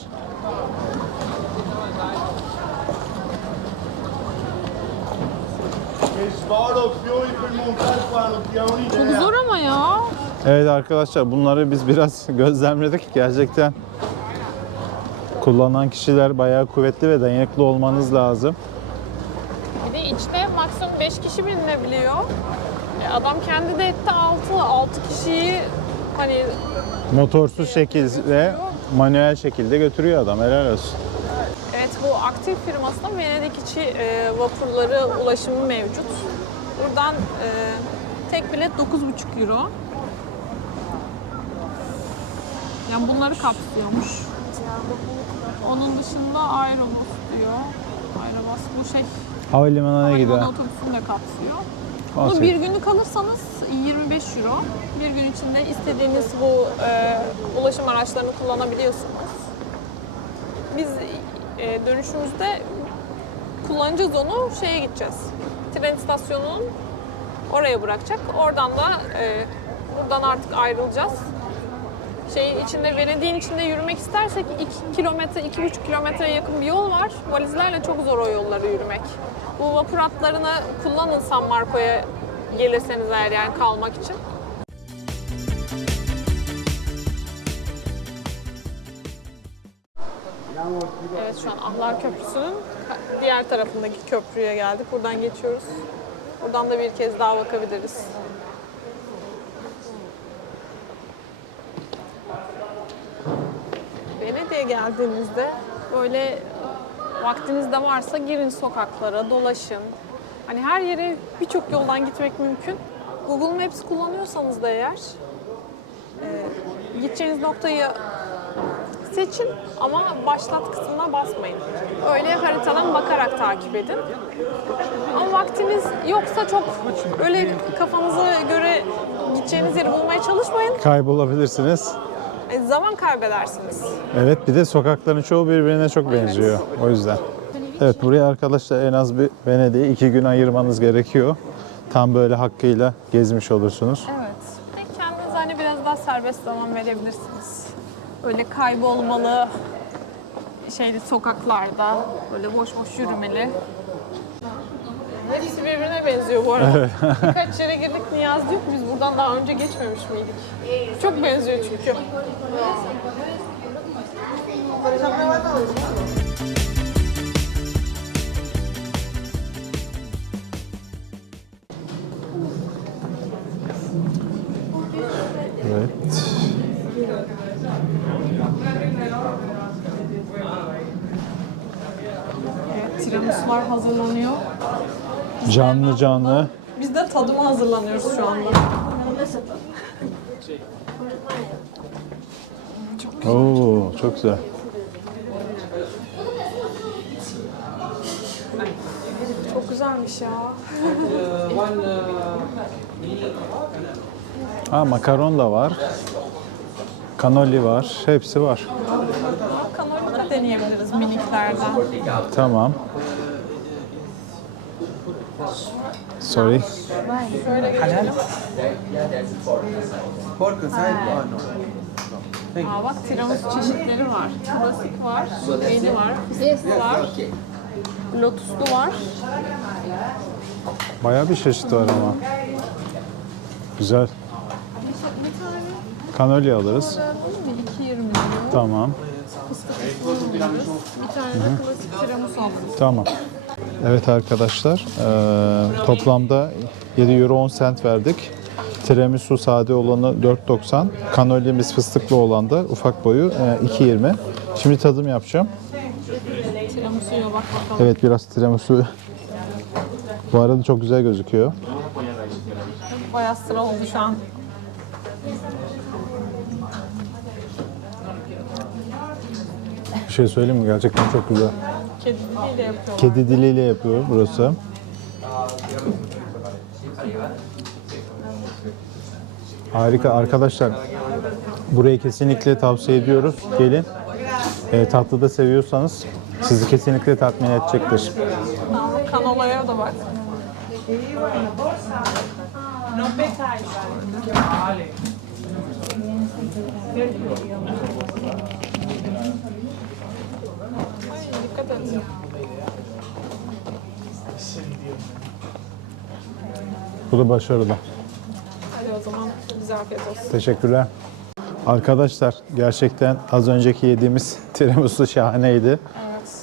Çok zor ama ya. Evet arkadaşlar, bunları biz biraz gözlemledik. Gerçekten kullanan kişiler bayağı kuvvetli ve dayanıklı olmanız lazım. Bir de içte maksimum 5 kişi binilebiliyor. Adam kendi de etti 6 kişiyi hani Motorsuz şekilde, manuel şekilde götürüyor adam. Helal olsun. evet, bu aktif firmasının Venedik içi vapurları ulaşımı mevcut. Buradan tek bilet 9,5 euro. Yani bunları kapsıyormuş. Onun dışında Aerobus diyor. Aerobus bu şey Havalimanına havalimanı gider. otobüsünü de kapsıyor. Bunu Aferin. bir günlük alırsanız 25 euro. Bir gün içinde istediğiniz bu ulaşım araçlarını kullanabiliyorsunuz. Biz dönüşümüzde kullanacağız onu, şeye gideceğiz. Tren istasyonunun oraya bırakacak. Oradan da buradan artık ayrılacağız. Şeyin içinde, Venedik'in içinde yürümek istersek 2 kilometre, 2,5 kilometreye yakın bir yol var. Valizlerle çok zor o yolları yürümek. Bu vapur hatlarını kullanın San Marco'ya gelirseniz eğer, yani kalmak için. Evet, şu an Ahlar Köprüsü'nün diğer tarafındaki köprüye geldik. Buradan geçiyoruz. Buradan da bir kez daha bakabiliriz. Venedik'e geldiğinizde böyle vaktiniz de varsa girin sokaklara, dolaşın. Hani her yere birçok yoldan gitmek mümkün. Google Maps kullanıyorsanız da eğer gideceğiniz noktayı seçin ama başlat kısmına basmayın. Öyle haritadan bakarak takip edin. Ama vaktiniz yoksa çok öyle kafanıza göre gideceğiniz yeri bulmaya çalışmayın. Kaybolabilirsiniz. Zaman kaybedersiniz. Evet, bir de sokakların çoğu birbirine çok benziyor. O yüzden. Evet, buraya arkadaşlar en az bir Venedik'e 2 gün ayırmanız gerekiyor. Tam böyle hakkıyla gezmiş olursunuz. Evet. Kendinize hani biraz daha serbest zaman verebilirsiniz. Öyle kaybolmalı sokaklarda, böyle boş boş yürümeli. Hepsi birbirine benziyor bu arada. Birkaç yere girdik, Niyazi diyor ki biz buradan daha önce geçmemiş miydik? Çok benziyor çünkü. Evet. Evet, tiramisular hazırlanıyor. Canlı canlı. Biz de tadıma hazırlanıyoruz şu anda. Oo, çok güzel. Çok güzelmiş ya. Ha, makaron da var. Kanoli var. Hepsi var. Kanoli de deneyebiliriz miniklerden. Tamam. Sorry. Şöyle geçelim. Aa, bak tiramisu çeşitleri var. Klasik var, neyli var, fıstıklı var, lotuslu var. Bayağı bir çeşit var ama. Güzel. Bir tane Kanolya alırız. değil mi? 2.20 diyor. Tamam. Fıstık üstüne alırız. Bir tane de klasik tiramisu alırız. Tamam. Evet arkadaşlar, toplamda 7 euro 10 cent verdik. Tiramisu sade olanı 4.90. Kanolyemiz fıstıklı olan da ufak boyu 2.20. Şimdi tadım yapacağım. Tiramisu'ya bak bakalım. Evet, biraz tiramisu. Bu arada çok güzel gözüküyor. Bayağı sıra oldu şu an. Bir şey söyleyeyim mi? Gerçekten çok güzel. Kedi diliyle yapıyorlar. Kedi diliyle yapıyor burası. Harika arkadaşlar. Burayı kesinlikle tavsiye ediyoruz. Gelin. Tatlı da seviyorsanız sizi kesinlikle tatmin edecektir. Kanolaya da bak. Ay, dikkat et. Bu da başarılı. Hadi o zaman bize afiyet olsun. Teşekkürler. Arkadaşlar gerçekten az önceki yediğimiz tiramisu şahaneydi. Evet.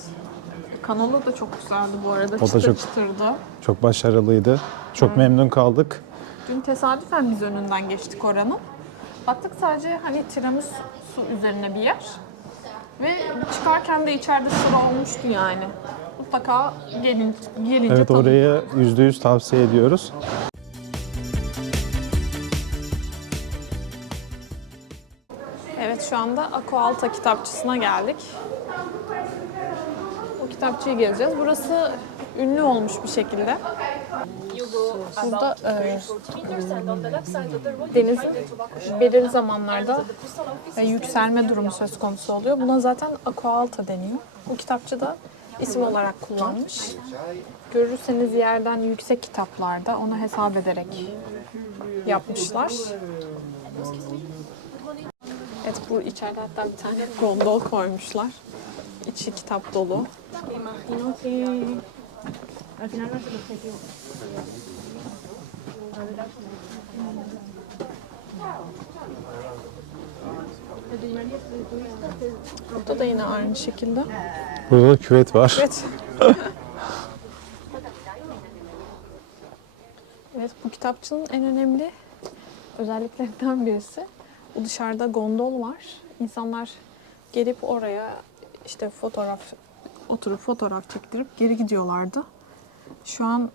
Kanola da çok güzeldi bu arada. da Çıtır çok- çıtırdı. Çok başarılıydı. Çok memnun kaldık. Dün tesadüfen biz önünden geçtik oranın. Baktık sadece hani tiramisu üzerine bir yer. Ve çıkarken de içeride sıra olmuştu yani. Mutlaka gelince Evet, tadın. oraya %100 tavsiye ediyoruz. Evet, şu anda Aqualta kitapçısına geldik. Bu kitapçıyı gezeceğiz. Burası ünlü olmuş bir şekilde. Burada denizin belirli zamanlarda yükselme durumu söz konusu oluyor. Buna zaten Aqualta deniyor. Bu kitapçı da isim olarak kullanmış. Görürseniz yerden yüksek kitaplarda onu hesap ederek yapmışlar. Evet, bu içeride hatta bir tane gondol koymuşlar. İçi kitap dolu. Burada da yine aynı şekilde. Burada da küvet var. Evet. Evet, bu kitapçının en önemli özelliklerinden birisi. Bu dışarıda gondol var. İnsanlar gelip oraya işte oturup fotoğraf çektirip geri gidiyorlardı. Şu an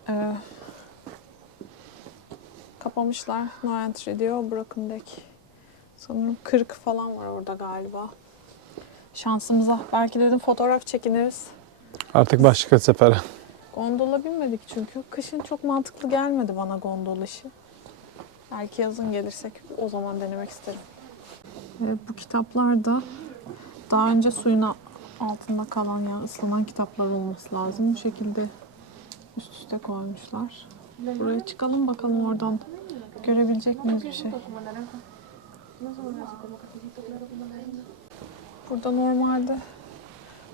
kapamışlar. No entry diyor. Broken deck. Sanırım 40 falan var orada galiba. Şansımıza. Belki dedim fotoğraf çekiniriz. Artık başka sefere. Gondola binmedik çünkü. Kışın çok mantıklı gelmedi bana gondol işi. Belki yazın gelirsek o zaman denemek isterim. Bu kitaplar da daha önce suyun altında kalan yani ıslanan kitaplar olması lazım. Bu şekilde üst üste koymuşlar. Buraya çıkalım bakalım oradan görebilecek miyiz bir şey. Burada normalde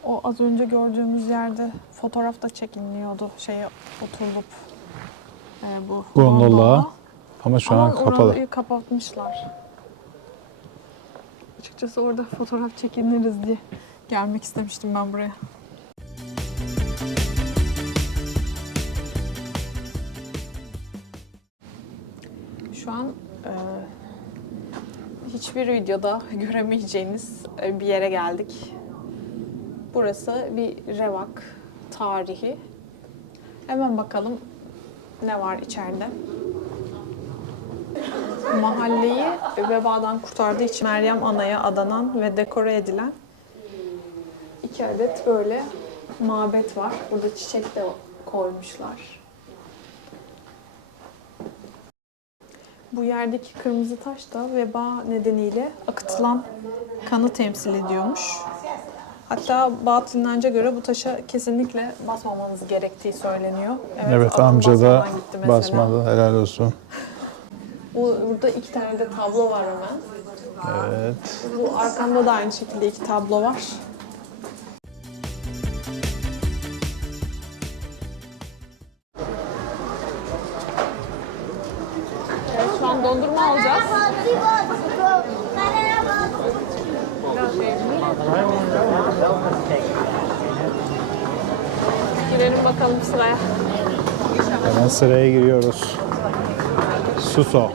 o az önce gördüğümüz yerde fotoğraf da çekiliyordu. Şeye oturulup bu Gondola. Ama şu an kapalı. orayı kapatmışlar. Açıkçası orada fotoğraf çekiniriz diye gelmek istemiştim ben buraya. Şu an hiçbir videoda göremeyeceğiniz bir yere geldik. Burası bir revak tarihi. Hemen bakalım ne var içeride. Mahalleyi vebadan kurtardığı için Meryem Ana'ya adanan ve dekore edilen 2 adet böyle mabet var. Burada çiçek de koymuşlar. Bu yerdeki kırmızı taş da veba nedeniyle akıtılan kanı temsil ediyormuş. Hatta batıl inanca göre bu taşa kesinlikle basmamanız gerektiği söyleniyor. Evet, adam amca da basmadan gitti mesela. basmadı. Helal olsun. Burada 2 tane de tablo var hemen. Evet. Bu arkamda da aynı şekilde 2 tablo var. Evet, şu an dondurma alacağız. Girelim bakalım sıraya. Hemen sıraya giriyoruz. Suso.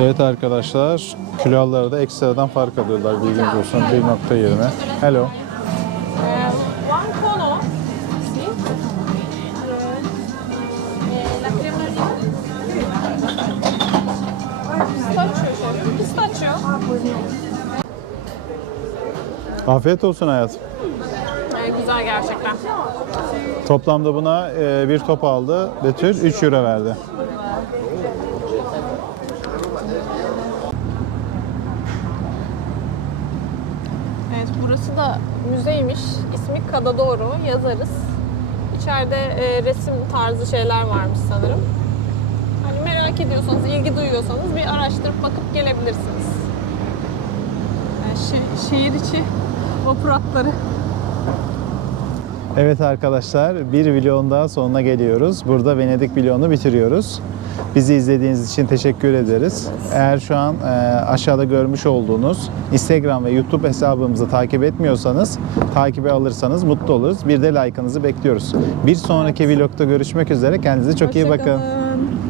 Evet arkadaşlar, kiloları da ekstradan fark alıyorlar bilginiz olsun. 1.20. Hello. One cono. Sì. La cremalina. Pistachio. Afiyet olsun hayatım. Güzel gerçekten. Toplamda buna bir top aldı. Betül 3 euro verdi. Evet, burası da müzeymiş. İsmi Cadadoro, yazarız. İçeride resim tarzı şeyler varmış sanırım. Hani merak ediyorsanız, ilgi duyuyorsanız bir araştırıp bakıp gelebilirsiniz. Şehir içi vapur hatları. Evet arkadaşlar, bir vlogun daha sonuna geliyoruz. Burada Venedik vlogunu bitiriyoruz. Bizi izlediğiniz için teşekkür ederiz. Eğer şu an aşağıda görmüş olduğunuz Instagram ve YouTube hesabımızı takip etmiyorsanız, takibe alırsanız mutlu oluruz. Bir de like'ınızı bekliyoruz. Bir sonraki vlogda görüşmek üzere. Kendinize çok iyi bakın. Hoşça kalın.